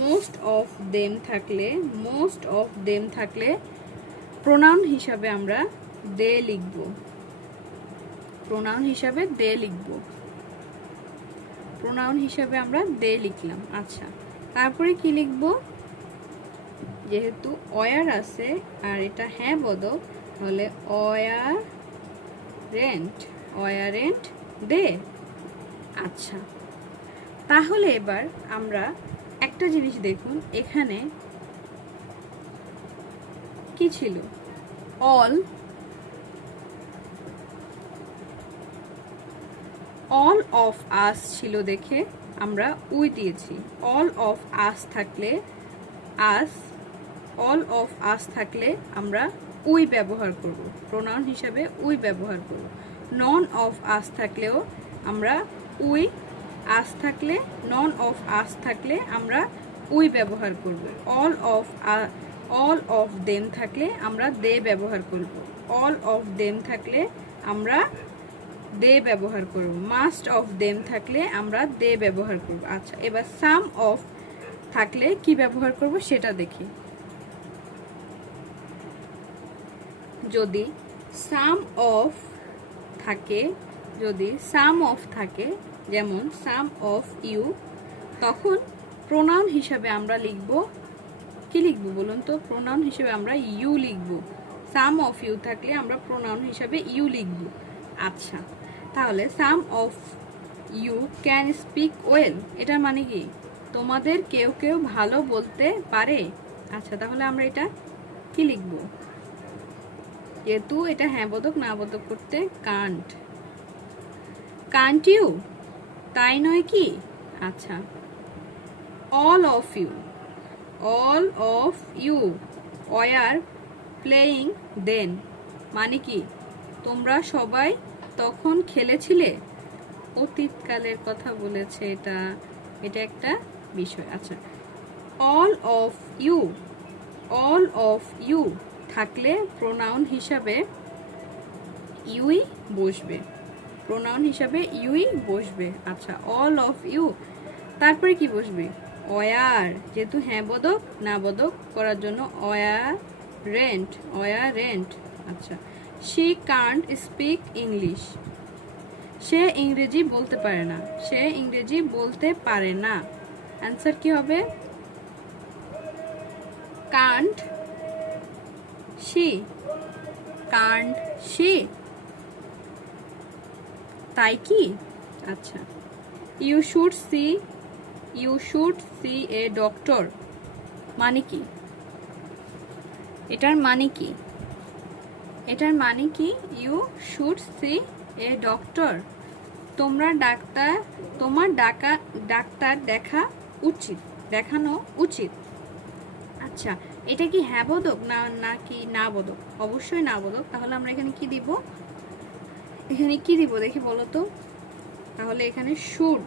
মোস্ট অফ দেম থাকলে, মোস্ট অফ দেম থাকলে প্রোনাউন হিসাবে আমরা দে লিখব। প্রোনাউন হিসাবে দে লিখব, প্রোনাউন হিসাবে আমরা দে লিখলাম। আচ্ছা, তারপরে কি লিখব? যেহেতু অয়ার আছে আর এটা হ্যাঁ বোধক, তাহলে অয়ারেন্ট দে। আচ্ছা, তাহলে এবার আমরা একটা জিনিস দেখুন, এখানে কি ছিল? অল অফ আস ছিল দেখে আমরা উই দিয়েছি। অল অফ আস থাকলে আমরা উই ব্যবহার করব, প্রোনাউন হিসাবে উই ব্যবহার করব। নন অফ আস থাকলেও আমরা উই, নন অফ আস থাকলে আমরা উই ব্যবহার করব। অল অফ দেম থাকলে আমরা দে ব্যবহার করব। অল অফ দেম থাকলে আমরা দে ব্যবহার করব। মাস্ট অফ দেম থাকলে আমরা দে ব্যবহার করব। আচ্ছা, এবার সাম অফ থাকলে কি ব্যবহার করব সেটা দেখি। যদি সাম অফ থাকে, যেমন সাম অফ ইউ, তখন প্রোনাউন হিসাবে আমরা লিখব, কি লিখব বলুন তো? প্রোনাউন হিসেবে আমরা ইউ লিখব। সাম অফ ইউ থাকলে আমরা প্রোনাউন হিসাবে ইউ লিখব। আচ্ছা, তাহলে some of you can speak well, এটার মানে কি? তোমাদের কেউ কেউ ভালো বলতে পারে। আচ্ছা, তাহলে আমরা এটা কি লিখব? যেহেতু এটা হ্যাঁ বোধক না বোধক করতে কান্ট ইউ, তাই নয় কি? আচ্ছা, all of you were playing then, মানে কি? তোমরা সবাই তখন খেলেছিলে। অতীতকালের কথা বলেছে, এটা একটা বিষয়। আচ্ছা, অল অফ ইউ থাকলে প্রোনাউন হিসাবে ইউই বসবে। আচ্ছা, অল অফ ইউ, তারপরে কি বসবে? ওয়ার, যেহেতু হ্যাঁ বোধক না বোধক করার জন্য ওয়ারেন্ট। আচ্ছা, শি কান্ট স্পিক ইংলিশ, সে ইংরেজি বলতে পারে না। অ্যান্সার কি হবে? কান্ট শি, তাই কি? আচ্ছা, you should see a doctor, মানে কি? এটার মানে কি? You should see a doctor, তোমার ডাক্তার দেখানো উচিত। আচ্ছা, এটা কি হ্যাঁ বোধক নাকি না বোধক? অবশ্যই না বোধক। তাহলে আমরা এখানে কি দিব? দেখি বলো তো। তাহলে এখানে শুড,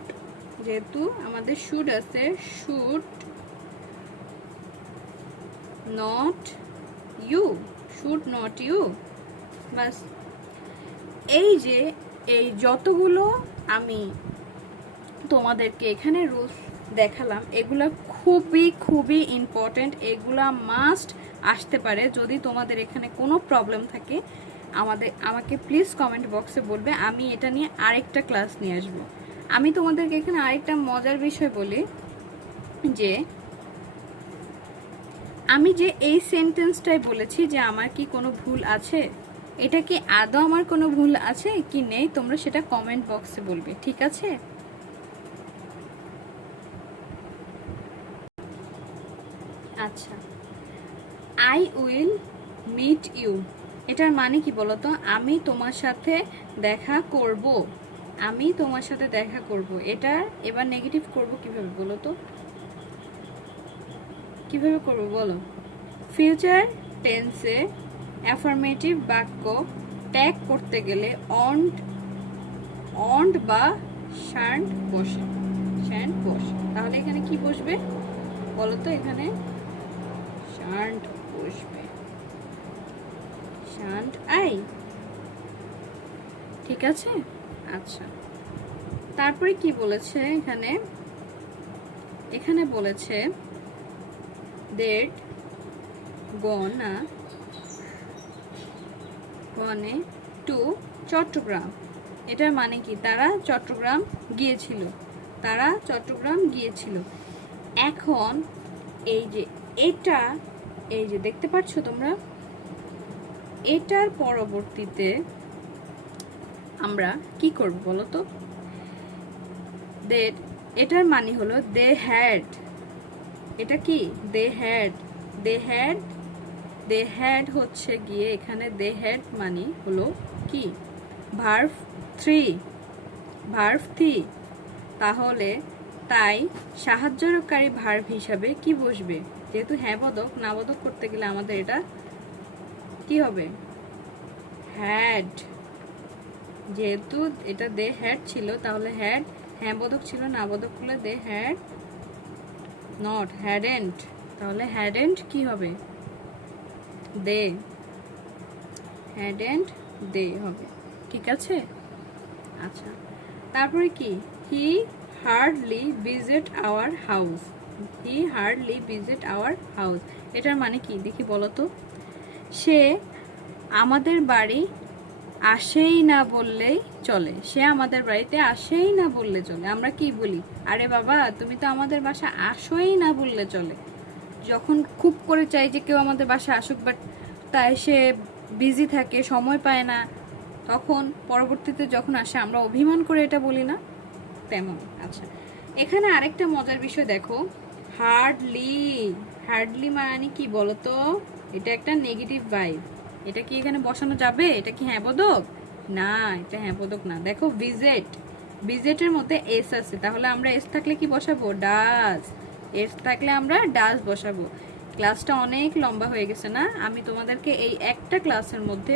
যেহেতু আমাদের শুড আছে, শুড নট ইউ, বাস। এই যতগুলো আমি তোমাদেরকে এখানে রুলস দেখালাম, এগুলা খুবই ইম্পর্টেন্ট, এগুলা মাস্ট আসতে পারে। যদি তোমাদের এখানে কোনো প্রবলেম থাকে আমাকে প্লিজ কমেন্ট বক্সে বলবে, আমি এটা নিয়ে আরেকটা ক্লাস নিয়ে আসবো। আমি তোমাদেরকে এখানে আরেকটা মজার বিষয় বলি, যে আমি যে এই সেন্টেন্সটাই বলেছি যে আমার কি কোনো ভুল আছে, এটা কি আদৌ আমার কোনো ভুল আছে কি নেই, তোমরা সেটা কমেন্ট বক্সে বলবে, ঠিক আছে? আচ্ছা, আই উইল মিট ইউ, এটার মানে কি বলতো? আমি তোমার সাথে দেখা করব। এটার এবার নেগেটিভ করব কিভাবে বলো তো? কিভাবে করব বলো? ফিউচার টেন্সে অ্যাফার্মেটিভ বাক্য ট্যাগ করতে গেলে অন্ড বা শান্ট বসে। তাহলে এখানে কি বসবে বলো তো? এখানে শান্ট বসবে, শান্ট আই, ঠিক আছে? আচ্ছা, তারপরে কি বলেছে এখানে বলেছে they'd gone to চট্টগ্রাম। এটার মানে কি? তারা চট্টগ্রাম গিয়েছিল। তারা চট্টগ্রাম গিয়েছিল। এখন এই যে এটা, এই যে দেখতে পাচ্ছ তোমরা, এটার পরবর্তীতে আমরা কি করব বলো তো? এটার মানে হলো দে হ্যাড। এটা কি? They had. They had, they had হচ্ছে গিয়ে এখানে দে হ্যাড মানে হলো কি? Verb 3, verb 3। তাহলে তাই সাহায্যকারী ভার্ব হিসাবে কি বসবে? যেহেতু হ্যাঁ বোধক, না বোধক করতে গেলে আমাদের এটা কি হবে? হ্যাড। যেহেতু এটা দে হ্যাড ছিল, তাহলে হ্যাড হ্যাঁ বোধক ছিল, না বোধক করলে দে হ্যাড নট, হ্যাডেন্ট। তাহলে হ্যাডেন্ট কি হবে? দে, হ্যাডেন্ট দে হবে। ঠিক আছে? আচ্ছা, তারপরে কি? হি hardly visit our house. He hardly visit our house, এটার মানে কি দেখি বলো তো? সে আমাদের বাড়ি আসেই না বললেই চলে। সে আমাদের বাড়িতে আসেই না বললে চলে। আমরা কি বলি? আরে বাবা, তুমি তো আমাদের বাসা আসোই না বললে চলে। যখন খুব করে চাই যে কেউ আমাদের বাসা আসুক, বাট তাই সে বিজি থাকে, সময় পায় না, তখন পরবর্তীতে যখন আসে আমরা অভিমান করে এটা বলি না? তেমন। আচ্ছা, এখানে আরেকটা মজার বিষয় দেখো, হার্ডলি। হার্ডলি মানে কি বলতো? এটা একটা নেগেটিভ ভাইব। এটা কি এখানে বসানো যাবে? এটা কি হ্যাঁ বোধক? না, এটা হ্যাঁ বোধক না। দেখো ভিজিট, ভিজিটের মধ্যে এস আছে, তাহলে আমরা এস থাকলে কি বসাবো? ডাজ। এস থাকলে আমরা ডাজ বসাবো। ক্লাসটা অনেক লম্বা হয়ে গেছে না? আমি তোমাদেরকে এই একটা ক্লাসের মধ্যে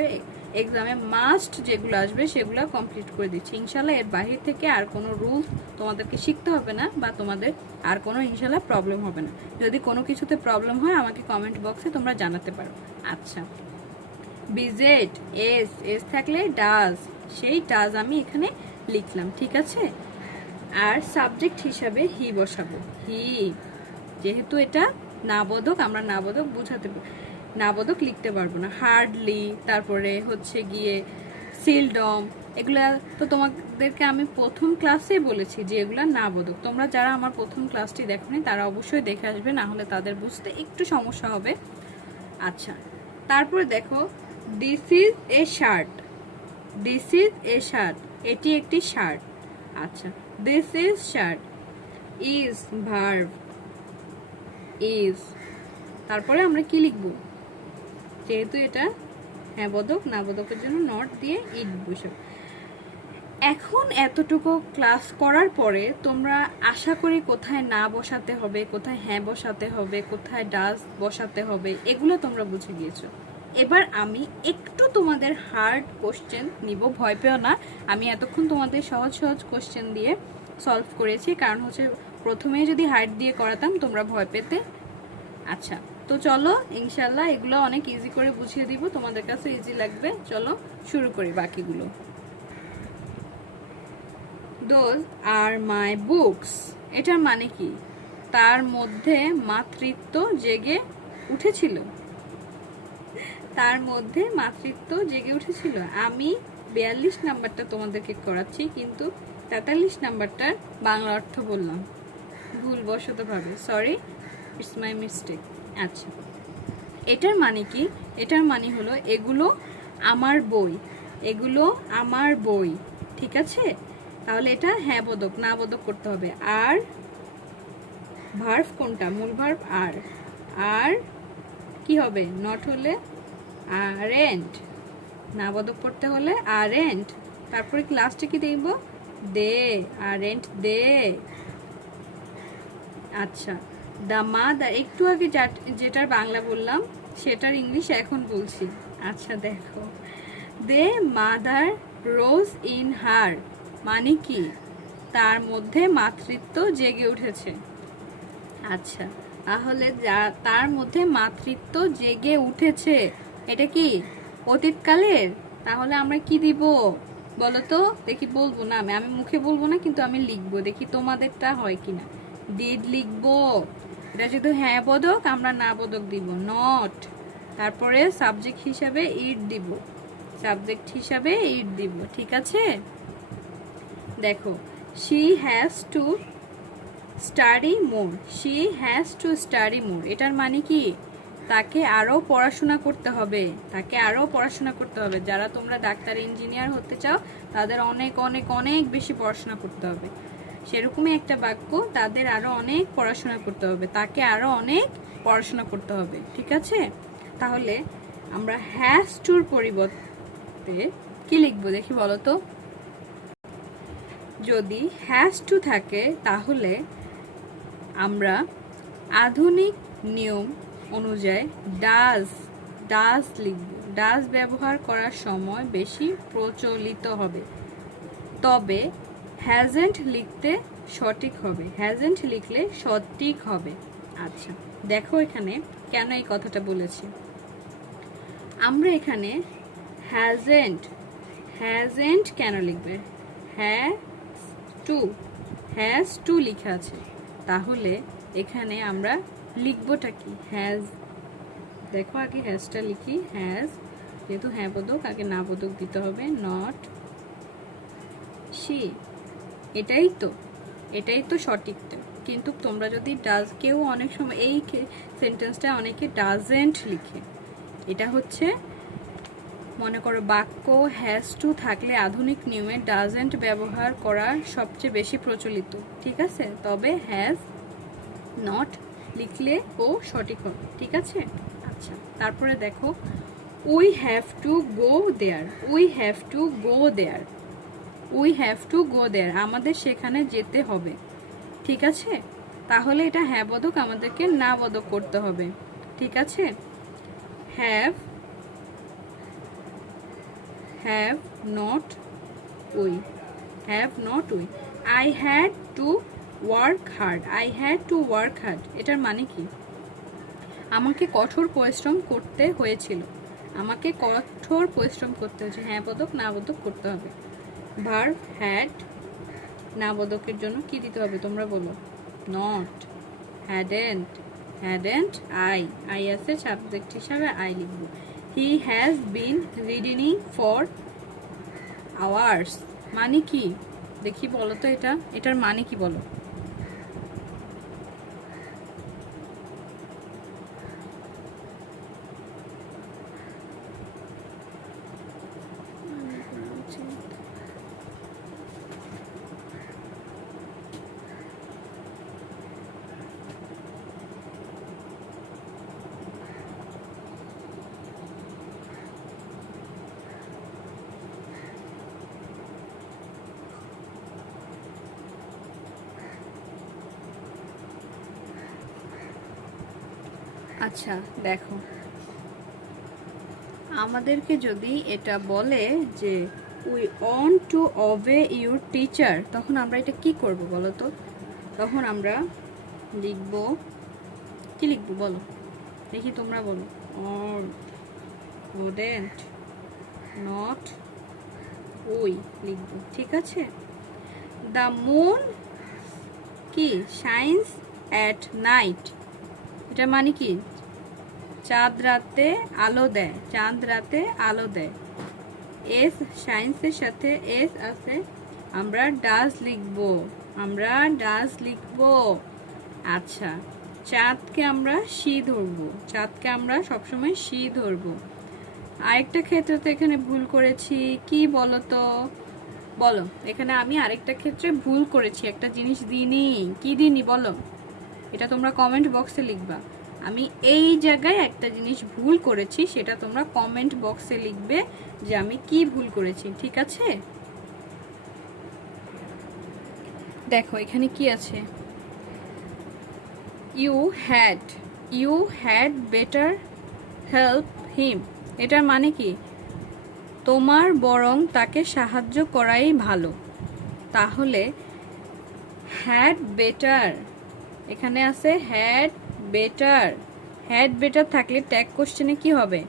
এক্সামে মাস্ট যেগুলো আসবে সেগুলো কমপ্লিট করে দিচ্ছি ইনশাল্লাহ। এর বাহির থেকে আর কোনো রুলস তোমাদেরকে শিখতে হবে না, বা তোমাদের আর কোনো ইনশাল্লাহ প্রবলেম হবে না। যদি কোনো কিছুতে প্রবলেম হয় আমাকে কমেন্ট বক্সে তোমরা জানাতে পারো। আচ্ছা, ভিজিট এস, এস থাকলে ডাজ, সেই ডাজ আমি এখানে লিখলাম। ঠিক আছে? আর সাবজেক্ট হিসাবে হি বসাবো। হি, যেহেতু এটা নাবোধক, আমরা নাবোধক বুঝাতে, নাবোধক লিখতে পারবো না। হার্ডলি, তারপরে হচ্ছে গিয়ে সিলডম, এগুলা তো তোমাদেরকে আমি প্রথম ক্লাসে বলেছি যে এগুলা নাবোধক। তোমরা যারা আমার প্রথম ক্লাসটি দেখোনি তারা অবশ্যই দেখে আসবে, না হলে তাদের বুঝতে একটু সমস্যা হবে। আচ্ছা, তারপরে দেখো, this is a shirt. This is a shirt, এটি একটি শার্ট। আচ্ছা, this is shirt. Is verb, is. তারপরে আমরা কি লিখব? যেহেতু এটা হ্যাঁ বোধক, না বোধকের জন্য নট দিয়ে ইট বসাবো। এখন এতটুকু ক্লাস করার পরে তোমরা আশা করি কোথায় না বসাতে হবে, কোথায় হ্যাঁ বসাতে হবে, কোথায় ডাজ বসাতে হবে, এগুলো তোমরা বুঝে গিয়েছো। এবার আমি একটু তোমাদের হার্ড কোশ্চেন নিব, ভয় পেও না। আমি এতক্ষণ তোমাদের সহজ সহজ কোশ্চেন দিয়ে সলভ করেছি, কারণ হচ্ছে প্রথমে যদি হার্ড দিয়ে করাতাম তোমরা ভয় পেতে। আচ্ছা, তো চলো ইনশাল্লাহ এগুলো অনেক ইজি করে বুঝিয়ে দিব, তোমাদের কাছে ইজি লাগবে। চলো শুরু করি বাকিগুলো। দোজ আর মাই বুকস, এটার মানে কি? তার মধ্যে মাতৃত্ব জেগে উঠেছিল। তার মধ্যে মাতৃত্ব জেগে উঠেছিল। আমি 42 নাম্বারটা তোমাদেরকে করাচ্ছি, কিন্তু 43 নাম্বারটার বাংলা অর্থ বললাম ভুলবশতভাবে, সরি, ইটস মাই মিস্টেক। আচ্ছা, এটার মানে কি? এটার মানে হলো এগুলো আমার বই, এগুলো আমার বই। ঠিক আছে? তাহলে এটা হ্যাঁ বোধক, না বোধক করতে হবে। আর ভার্ব কোনটা? মূল ভার্ব আর। আর কি হবে? নট হলে আরেন্ট, না বোধক করতে হলে আরেন্ট। তারপরে কি লাস্টে কি দেখব? দে, আরেন্ট দে। আচ্ছা, দ্য মাদার, একটু আগে যেটার বাংলা বললাম সেটার ইংলিশ এখন বলছি। আচ্ছা দেখো, দে মাদার রোজ ইন হার, মানে কি? তার মধ্যে মাতৃত্ব জেগে উঠেছে। আচ্ছা, তাহলে তার মধ্যে মাতৃত্ব জেগে উঠেছে, এটা কি অতীতকালের? তাহলে আমরা কি দিব বলো তো দেখি? বলবো না আমি মুখে বলবো না, কিন্তু আমি লিখবো, দেখি তোমাদেরটা হয় কিনা। ডিড লিখবো। এটা যদি হ্যাঁ বোধক, আমরা না বোধক দিব নট। তারপরে সাবজেক্ট হিসাবে ইট দিব, সাবজেক্ট হিসাবে ইট দিব। ঠিক আছে? দেখো, she has to study more, she has to study more, এটার মানে কি? তাকে আরো পড়াশোনা করতে হবে, তাকে আরো পড়াশোনা করতে হবে। যারা তোমরা ডাক্তার ইঞ্জিনিয়ার হতে চাও তাদের অনেক অনেক অনেক বেশি পড়াশোনা করতে হবে। সেরকমই একটা বাক্য, তাদের আরো অনেক পড়াশোনা করতে হবে, তাকে আরো অনেক পড়াশোনা করতে হবে। ঠিক আছে, তাহলে আমরা হ্যাজ টুর পরিবর্তে কি লিখবো দেখি বলো তো। যদি হ্যাজ টু থাকে তাহলে আমরা আধুনিক নিয়ম অনুযায়ী ডাজ লিখব। ডাজ ব্যবহার করার সময় বেশি প্রচলিত হবে, তবে হ্যাজেন্ট লিখতে সঠিক হবে, হ্যাজেন্ট লিখলে সঠিক হবে। আচ্ছা, দেখো এখানে কেন এই কথাটা বলেছি। আমরা এখানে হ্যাজেন্ট কেন লিখবে? হ্যাজ টু লেখা আছে, তাহলে এখানে আমরা লিখবোটা কি? হ্যাজ। দেখো আগে হ্যাজটা লিখি, হ্যাজ, যেহেতু হ্যাঁ বোধক আগে না বোধক দিতে হবে, নট শি। এটাই তো সঠিকটা। কিন্তু তোমরা যদি ডাজ, কেউ অনেক সময় এই সেন্টেন্সটা অনেকে ডাজেন্ট লিখে। এটা হচ্ছে, মনে করো বাক্য হ্যাজ টু থাকলে আধুনিক নিয়মে ডাজেন্ট ব্যবহার করা সবচেয়ে বেশি প্রচলিত। ঠিক আছে, তবে হ্যাজ নট লিখলে ও সঠিক হবে। ঠিক আছে, আচ্ছা, তারপরে দেখো, we have to go there, we have to go there, we have to go there, আমাদের সেখানে যেতে হবে। ঠিক আছে, তাহলে এটা হ্যাঁ বোধক, আমাদেরকে না বোধক করতে হবে। ঠিক আছে, have not we, I had to work hard, I had to work hard, এটার মানে কি? আমাকে কঠোর পরিশ্রম করতে হয়েছিল, আমাকে কঠোর পরিশ্রম করতে হয়েছে। হ্যাঁ বোধক না বোধক করতে হবে। ভার্ব হ্যাড, না বোধকের জন্য কি দিতে হবে তোমরা বলো? নট। হ্যাডেন্ট আই আছে সাবজেক্ট হিসাবে, আই লিখবো। He has been reading for hours, মানে কি দেখি বলো তো, এটার মানে কি বলো? আচ্ছা দেখো, আমাদেরকে যদি এটা বলে যে we want to ওবে your teacher, তখন আমরা এটা কি করব বলো তো? তখন আমরা লিখব, কি লিখবো বলো দেখি, তোমরা বলো। ওডেন্ট নট উই লিখবো। ঠিক আছে, দ্য মুন কি শাইন্স অ্যাট নাইট, এটা মানে কি? চাঁদ রাতে আলো দেয়, চাঁদ রাতে আলো দেয়। এস সায়েন্সের সাথে এস আছে, আমরা ডাজ লিখবো, আচ্ছা, চাঁদকে আমরা শি ধরবো, চাঁদকে আমরা সবসময় শি ধরবো। আরেকটা ক্ষেত্রে তো এখানে ভুল করেছি, কি বলো তো? বলো, এখানে আমি আরেকটা ক্ষেত্রে ভুল করেছি, একটা জিনিস দিইনি, কি দিইনি বলো? এটা তোমরা কমেন্ট বক্সে লিখবা। আমি এই জায়গায় একটা জিনিস ভুল করেছি, সেটা তোমরা কমেন্ট বক্সে লিখবে যে আমি কি ভুল করেছি। ঠিক আছে, দেখো এখানে কি আছে, you had better help him, এটার মানে কি? তোমার বরং তাকে সাহায্য করাই ভালো। তাহলে হ্যাড বেটার, এখানে আছে হ্যাড বেটার থাকলে ট্যাগ কোশ্চেনে কি হবে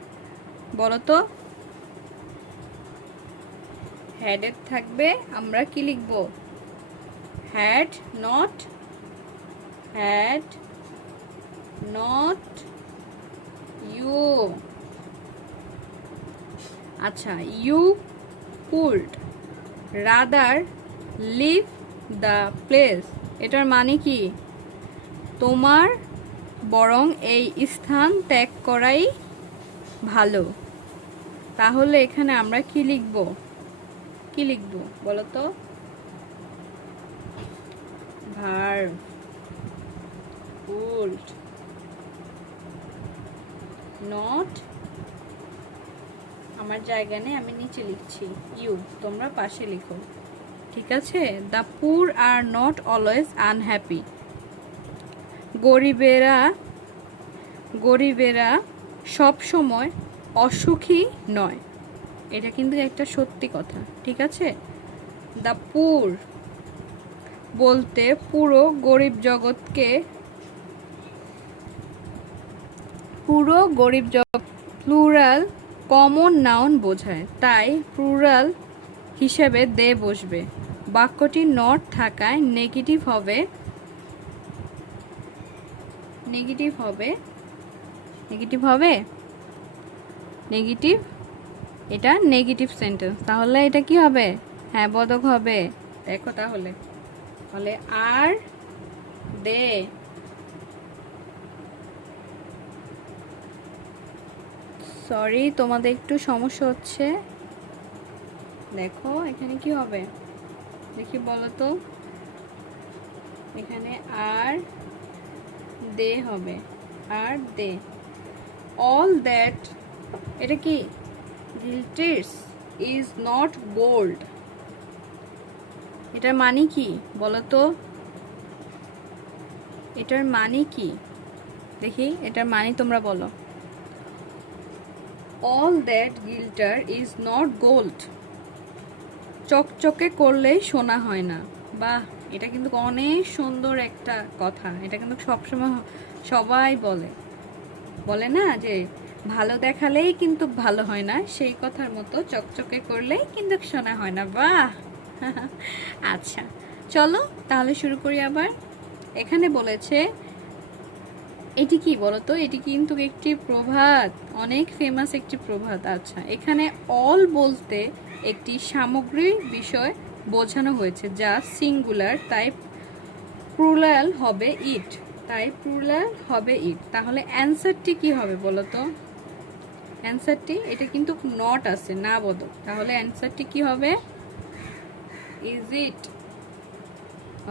বলো তো? হ্যাডের থাকবে, আমরা কি লিখবো? Had not you. আচ্ছা, you could rather leave the place, এটার মানে কি? তোমার বরং এই স্থান ত্যাগ করাই ভালো। তাহলে এখানে আমরা কি লিখব? কি লিখব বলো তো? ভার্ব উড নট, আমার জায়গা নেই, আমি নিচে লিখছি, ইউ তোমরা পাশে লিখো, ঠিক আছে? The poor are not always unhappy, গরিবেরা সব সময় অসুখী নয়। এটা কিন্তু একটা সত্যি কথা, ঠিক আছে? দ্য পুর বলতে পুরো গরিব জগৎ প্লুরাল কমন নাউন বোঝায়, তাই প্লুরাল হিসেবে দে বসবে। বাক্যটি নট থাকায় নেগেটিভ হবে এটা নেগেটিভ সেন্টেন্স, তাহলে এটা কি হবে? হ্যাঁ বোধক হবে। দেখো তাহলে আর দে, সরি তোমাদের একটু সমস্যা হচ্ছে, দেখো এখানে কি হবে দেখি বলো তো, এখানে আর দে হবে, আর দে। অল দ্যাট, এটা কি? গিল্টিস ইজ নট গোল্ড, এটার মানে কি বলো তো? এটার মানে কি দেখি, এটার মানে তোমরা বলো। All that glitters is not gold, চকচকে করলেই সোনা হয় না। বাহ, এটা কিন্তু অনেক সুন্দর একটা কথা। এটা কিন্তু সবসময় সবাই বলে না যে ভালো দেখালেই কিন্তু ভালো হয় না, সেই কথার মতো চকচকে করলেই কিন্তু সোনা হয় না। বাহ আচ্ছা চলো তাহলে শুরু করি আবার। এখানে বলেছে এটি কি বলতো? এটি কিন্তু একটি প্রবাদ, অনেক ফেমাস একটি প্রবাদ। আচ্ছা, এখানে অল বলতে একটি সামগ্রিক বিষয় বোঝানো হয়েছে যা সিঙ্গুলার, তাই প্লুরাল হবে ইট। তাহলে অ্যান্সারটি কি হবে বলতো? অ্যান্সারটি, এটা কিন্তু নট আছে না বোধক, তাহলে অ্যান্সারটি কি হবে? Is it,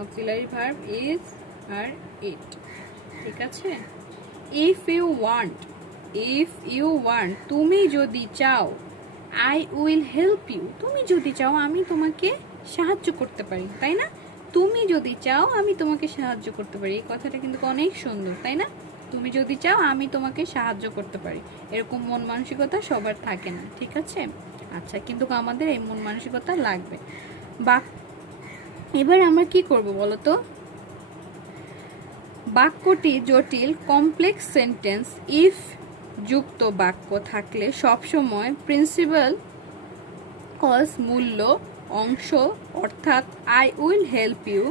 auxiliary verb is আর ইট, ঠিক আছে? ইফ ইউ ওয়ান্ট, তুমি যদি চাও। আই উইল হেল্প ইউ, তুমি যদি চাও আমি তোমাকে সাহায্য করতে পারি, তাই না? তুমি যদি চাও আমি তোমাকে সাহায্য করতে পারি, এই কথাটা কিন্তু অনেক সুন্দর, তাই না? তুমি যদি চাও আমি তোমাকে সাহায্য করতে পারি, এরকম মন মানসিকতা সবার থাকে না, ঠিক আছে? আচ্ছা, কিন্তু আমাদের এই মন মানসিকতা লাগবে। এবার আমরা কি করব বলো তো? বাক্যটি জটিল, কমপ্লেক্স সেন্টেন্স ইফ যুক্ত বাক্য থাকলে সবসময় প্রিন্সিপাল কজ মূল্য অংশ অর্থাৎ আই উইল হেল্প ইউ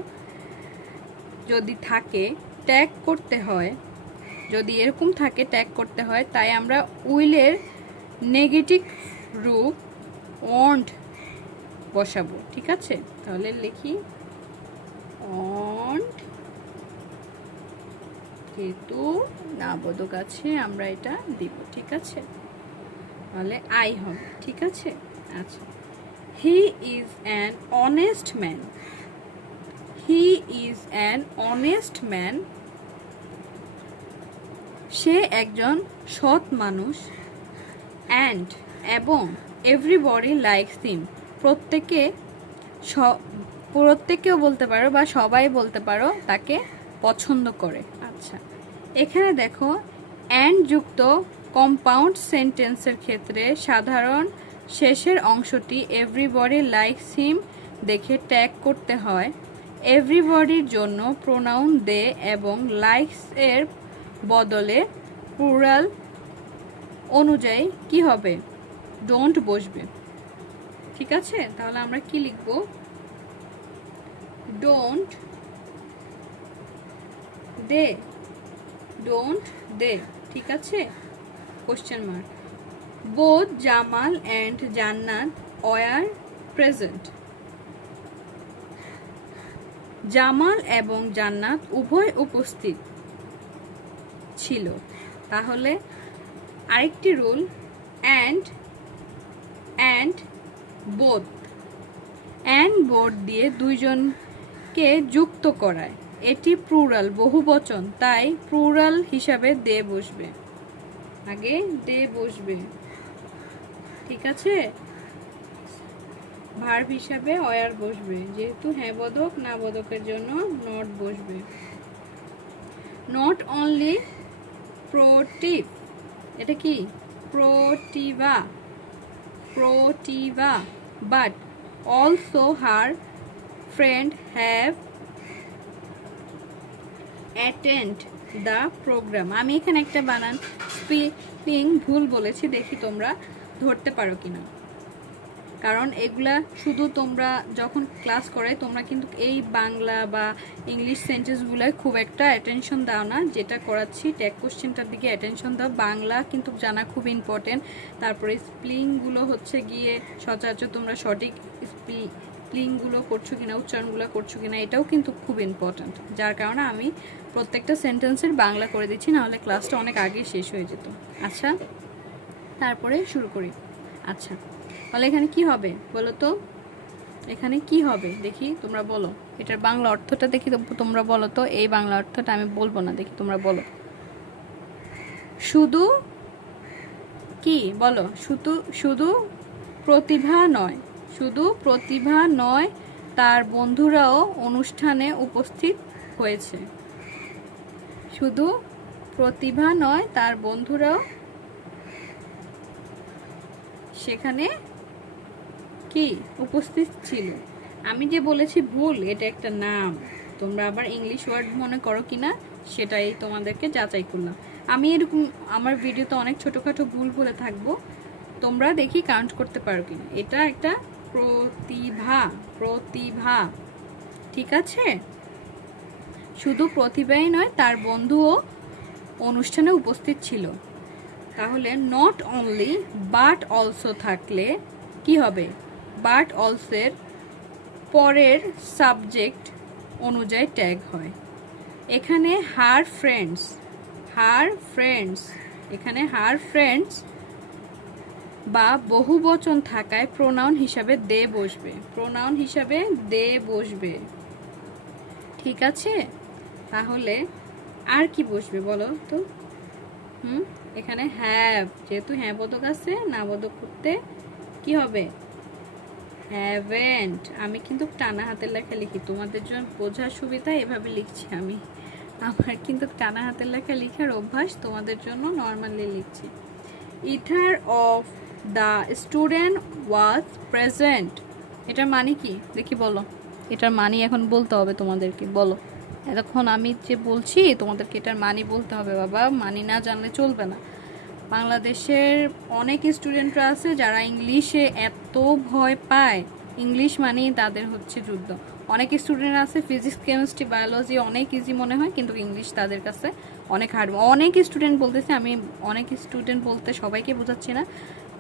যদি থাকে ট্যাগ করতে হয়, যদি এরকম থাকে ট্যাগ করতে হয়, তাই আমরা উইলের নেগেটিভ রূপ ওয়ান্ট বসাবো, ঠিক আছে? তাহলে লিখি ওয়ান্ট, যেহেতু না বোধক আছে আমরা এটা দিব, ঠিক আছে? তাহলে আই হবে, ঠিক আছে? আচ্ছা, he is an honest man, সে একজন সৎ মানুষ। এবং এভরিবডি লাইকস হিম, প্রত্যেকেও বলতে পারো বা সবাই বলতে পারো তাকে পছন্দ করে। আচ্ছা, এখানে দেখো অ্যান্ড যুক্ত কম্পাউন্ড সেন্টেন্সের ক্ষেত্রে সাধারণ শেষের অংশটি এভরিবডি লাইকস হিম দেখে ট্যাগ করতে হয়। এভরিবডির জন্য প্রোনাউন দে এবং লাইকস এর বদলে প্লুরাল অনুযায়ী কি হবে? ডোন্ট বসবে, ঠিক আছে? তাহলে আমরা কি লিখব? ডোন্ট দে, ঠিক আছে? Question mark. Both Jamal and জান্নাত ওয়ার প্রেজেন্ট, জামাল এবং জান্নাত উভয় উপস্থিত ছিল। তাহলে আরেকটি rule, and both, and both দিয়ে দুইজনকে যুক্ত করায়। এটি প্লুরাল, বহুবচন, তাই প্লুরাল হিসাবে দে বসবে, আগে দে বসবে। ঠিক আছে, ভার্ব হিসাবে ওয়ার বসবে, যেহেতু হ্যাঁ বোধক না বোধকের জন্য নট বসবে। নট অনলি প্রোটিভ, এটা কি Pratibha, but also her friend have attend the program. আমি এখানে একটা বানান স্পেলিং ভুল বলেছি, দেখি তোমরা ধরতে পারো কিনা। কারণ এগুলা শুধু তোমরা যখন ক্লাস করে তোমরা কিন্তু এই বাংলা বা ইংলিশ সেন্টেন্সগুলোয় খুব একটা অ্যাটেনশন দাও না। যেটা করাচ্ছি ট্যাগ কোশ্চেনটার দিকে অ্যাটেনশন দাও। বাংলা কিন্তু জানা খুব ইম্পর্টেন্ট। তারপরে স্পেলিংগুলো হচ্ছে গিয়ে সচরাচর তোমরা সঠিক স্পেলিংগুলো করছো কিনা, উচ্চারণগুলো করছো কিনা, এটাও কিন্তু খুব ইম্পর্টেন্ট। যার কারণে আমি প্রত্যেকটা সেন্টেন্সের বাংলা করে দিচ্ছি, নাহলে ক্লাসটা অনেক আগে শেষ হয়ে যেত। আচ্ছা, তারপরে শুরু করি। আচ্ছা, তাহলে এখানে কি হবে বলো তো? এখানে কি হবে দেখি, তোমরা বলো। এটার বাংলা অর্থটা দেখি তোমরা বলো তো। এই বাংলা অর্থটা আমি বলবো না, দেখি তোমরা বলো। শুধু কি বলো? শুধু প্রতিভা নয়, শুধু প্রতিভা নয়, তার বন্ধুরাও অনুষ্ঠানে উপস্থিত হয়েছে। শুধু প্রতিভা নয়, তার বন্ধুরাও সেখানে কি উপস্থিত ছিল। আমি যে বলেছি ভুল, এটা একটা নাম, তোমরা আবার ইংলিশ ওয়ার্ড মনে করো কিনা সেটাই তোমাদেরকে যাচাই করলাম। আমি এরকম আমার ভিডিওতে অনেক ছোটখাটো ভুল বলে থাকবো, তোমরা দেখি কাউন্ট করতে পারো কিনা। এটা একটা প্রতিভা, ঠিক আছে? শুধু প্রতিভাই নয়, তার বন্ধুও অনুষ্ঠানে উপস্থিত ছিল। তাহলে নট অনলি বাট অলসো থাকলে কি হবে? বাট অলসোর পরের সাবজেক্ট অনুযায়ী ট্যাগ হয়। এখানে হার ফ্রেন্ডস, এখানে হার ফ্রেন্ডস বা বহুবচন থাকায় প্রোনাউন হিসাবে দে বসবে, ঠিক আছে? তাহলে আর কি বসবে বলো তো? এখানে হ্যাভ, যেহেতু হ্যাঁ বোধক আছে, না বোধক করতে কি হবে? হ্যাভেন্ট। আমি কিন্তু টানা হাতের লেখা লিখি, তোমাদের জন্য বোঝার সুবিধা এভাবে লিখছি আমি। আমার কিন্তু টানা হাতের লেখা লিখার অভ্যাস, তোমাদের জন্য নর্মালি লিখছি। Ether of the student was present, এটার মানে কি দেখি বলো। এটার মানে এখন বলতে হবে তোমাদেরকে, বলো। এতক্ষণ আমি যে বলছি তোমাদেরকে এটার মানে বলতে হবে বাবা, মানে না জানলে চলবে না। বাংলাদেশের অনেক স্টুডেন্টরা আছে যারা ইংলিশে এত ভয় পায়, ইংলিশ মানেই তাদের হচ্ছে যুদ্ধ। অনেক স্টুডেন্ট আছে ফিজিক্স, কেমিস্ট্রি, বায়োলজি অনেক ইজি মনে হয়, কিন্তু ইংলিশ তাদের কাছে অনেক হার্ড। অনেক স্টুডেন্ট বলতেছে, আমি অনেক স্টুডেন্ট বলতে সবাইকে বোঝাচ্ছি না,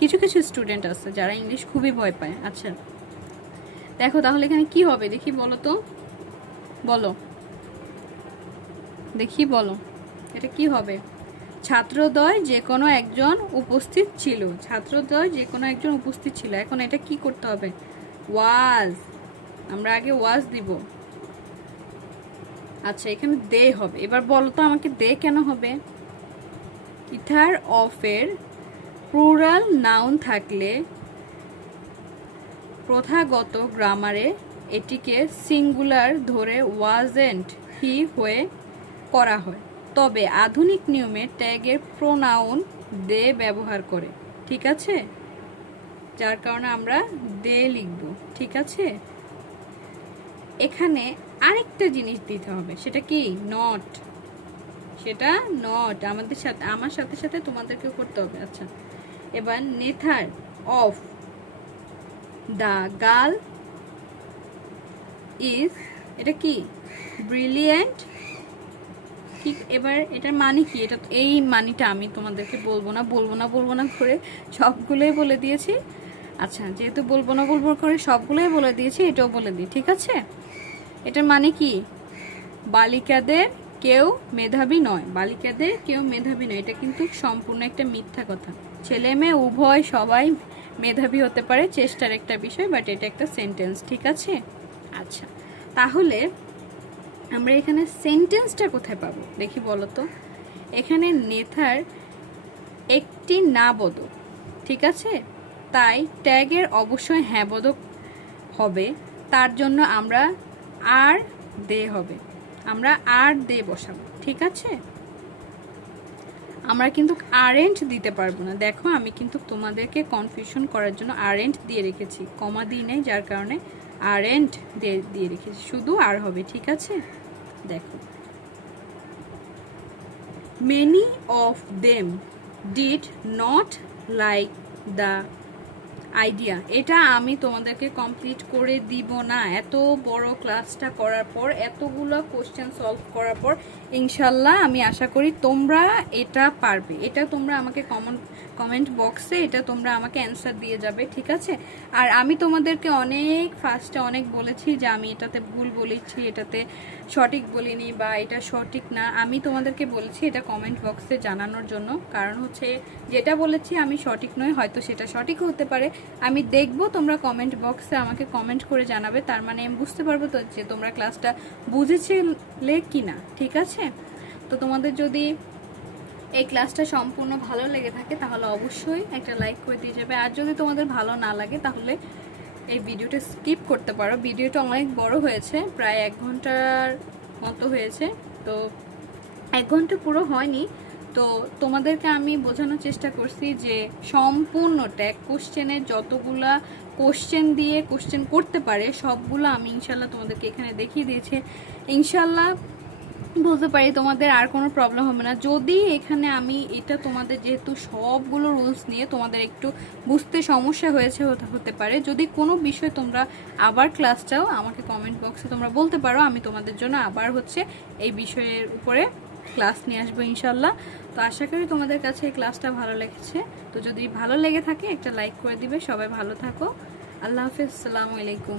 কিছু কিছু স্টুডেন্ট আছে যারা ইংলিশ খুবই ভয় পায়। আচ্ছা দেখো, তাহলে এখানে কি হবে দেখি বলো তো, বলো দেখি, বলো এটা কি হবে? ছাত্রদ্বয় যে কোনো একজন উপস্থিত ছিল, এখন এটা কি করতে হবে? ওয়াজ, আমরা আগে ওয়াজ দিব। আচ্ছা, এখানে দে হবে। এবার বলো তো আমাকে দে কেন হবে? ইথার অফের প্লুরাল নাউন থাকলে প্রথাগত গ্রামারে এটিকে সিঙ্গুলার ধরে ওয়াজেন্ট হি হয়ে করা হয়, তবে আধুনিক নিয়মে ট্যাগের প্রোনাউন দে ব্যবহার করে, ঠিক আছে? যার কারণে আমরা দে লিখব, ঠিক আছে? এখানে আরেকটা জিনিস দিতে হবে, সেটা কি? নট। সেটা নট আমাদের সাথে, আমার সাথে সাথে তোমাদেরকেও করতে হবে। আচ্ছা, এবার নেথার অফ দ্য গার্ল ইজ, এটা কি? ব্রিলিয়েন্ট। ঠিক, এবার এটার মানে কি? এটা এই মানিটা আমি তোমাদেরকে বলবো না করে সবগুলোই বলে দিয়েছি। আচ্ছা, যেহেতু বলবো না করে সবগুলোই বলে দিয়েছি, এটাও বলে দিই, ঠিক আছে? এটার মানে কি? বালিকাদের কেউ মেধাবী নয়, বালিকাদের কেউ মেধাবী নয়, এটা কিন্তু সম্পূর্ণ একটা মিথ্যা কথা। ছেলে মেয়ে উভয় সবাই মেধাবী হতে পারে, চেষ্টার একটা বিষয়, বাট এটা একটা সেন্টেন্স, ঠিক আছে? আচ্ছা, তাহলে আমরা এখানে সেন্টেন্সটা কোথায় পাবো দেখি বলো তো। এখানে নেথার একটি না বোধক, ঠিক আছে, তাই ট্যাগের অবশ্যই হ্যাঁ বোধক হবে। তার জন্য আমরা আর দে হবে, আমরা আর দে বসাবো, ঠিক আছে? আমরা কিন্তু আরেন্ট দিতে পারবো না। দেখো আমি কিন্তু তোমাদেরকে কনফিউশন করার জন্য আরেন্ট দিয়ে রেখেছি, কমা দিই নাই, যার কারণে আরেন্ট দিয়ে রেখেছি, শুধু আর হবে, ঠিক আছে? দেখো, many of them did not like the idea. এটা আমি তোমাদেরকে কমপ্লিট করে দিব না। এত বড় ক্লাসটা করার পর, এতগুলো কোশ্চেন সলভ করার পর ইনশাল্লাহ আমি আশা করি তোমরা এটা পারবে। এটা তোমরা আমাকে কমেন্ট বক্সে এটা তোমরা আমাকে অ্যান্সার দিয়ে যাবে, ঠিক আছে? আর আমি তোমাদেরকে অনেক ফার্স্টে অনেক বলেছি যে আমি এটাতে ভুল বলেছি, এটাতে সঠিক বলিনি, বা এটা সঠিক না। আমি তোমাদেরকে বলেছি এটা কমেন্ট বক্সে জানানোর জন্য, কারণ হচ্ছে যেটা বলেছি আমি সঠিক নই, হয়তো সেটা সঠিক হতে পারে। আমি দেখবো তোমরা কমেন্ট বক্সে আমাকে কমেন্ট করে জানাবে, তার মানে আমি বুঝতে পারবো তো যে তোমরা ক্লাসটা বুঝেছিলে কি না, ঠিক আছে? তো তোমাদের যদি এই ক্লাসটা সম্পূর্ণ ভালো লেগে থাকে তাহলে অবশ্যই একটা লাইক করে দিয়ে যাবে। আর যদি তোমাদের ভালো না লাগে তাহলে এই ভিডিওটা স্কিপ করতে পারো। ভিডিওটা অনেক বড় হয়েছে, প্রায় 1 ঘন্টার মতো হয়েছে, তো 1 ঘন্টা পুরো হয়নি। তো তোমাদেরকে আমি বোঝানোর চেষ্টা করছি যে সম্পূর্ণ ট্যাগ কোশ্চেনের যতগুলা কোশ্চেন দিয়ে কোশ্চেন করতে পারে সবগুলো আমি ইনশাল্লাহ তোমাদেরকে এখানে দেখিয়ে দিয়েছি। ইনশাল্লাহ বলতে পারি তোমাদের আর কোনো প্রবলেম হবে না। যদি এখানে আমি এটা তোমাদের যেহেতু সবগুলো রুলস নিয়ে তোমাদের একটু বুঝতে সমস্যা হয়েছে হতে পারে, যদি কোনো বিষয় তোমরা আবার ক্লাস চাও আমাকে কমেন্ট বক্সে তোমরা বলতে পারো, আমি তোমাদের জন্য আবার হচ্ছে এই বিষয়ের উপরে ক্লাস নিয়ে আসবো ইনশাল্লাহ। তো আশা করি তোমাদের কাছে এই ক্লাসটা ভালো লেগেছে। তো যদি ভালো লেগে থাকে একটা লাইক করে দিবে। সবাই ভালো থাকো, আল্লাহ হাফেজ, আসসালামু আলাইকুম।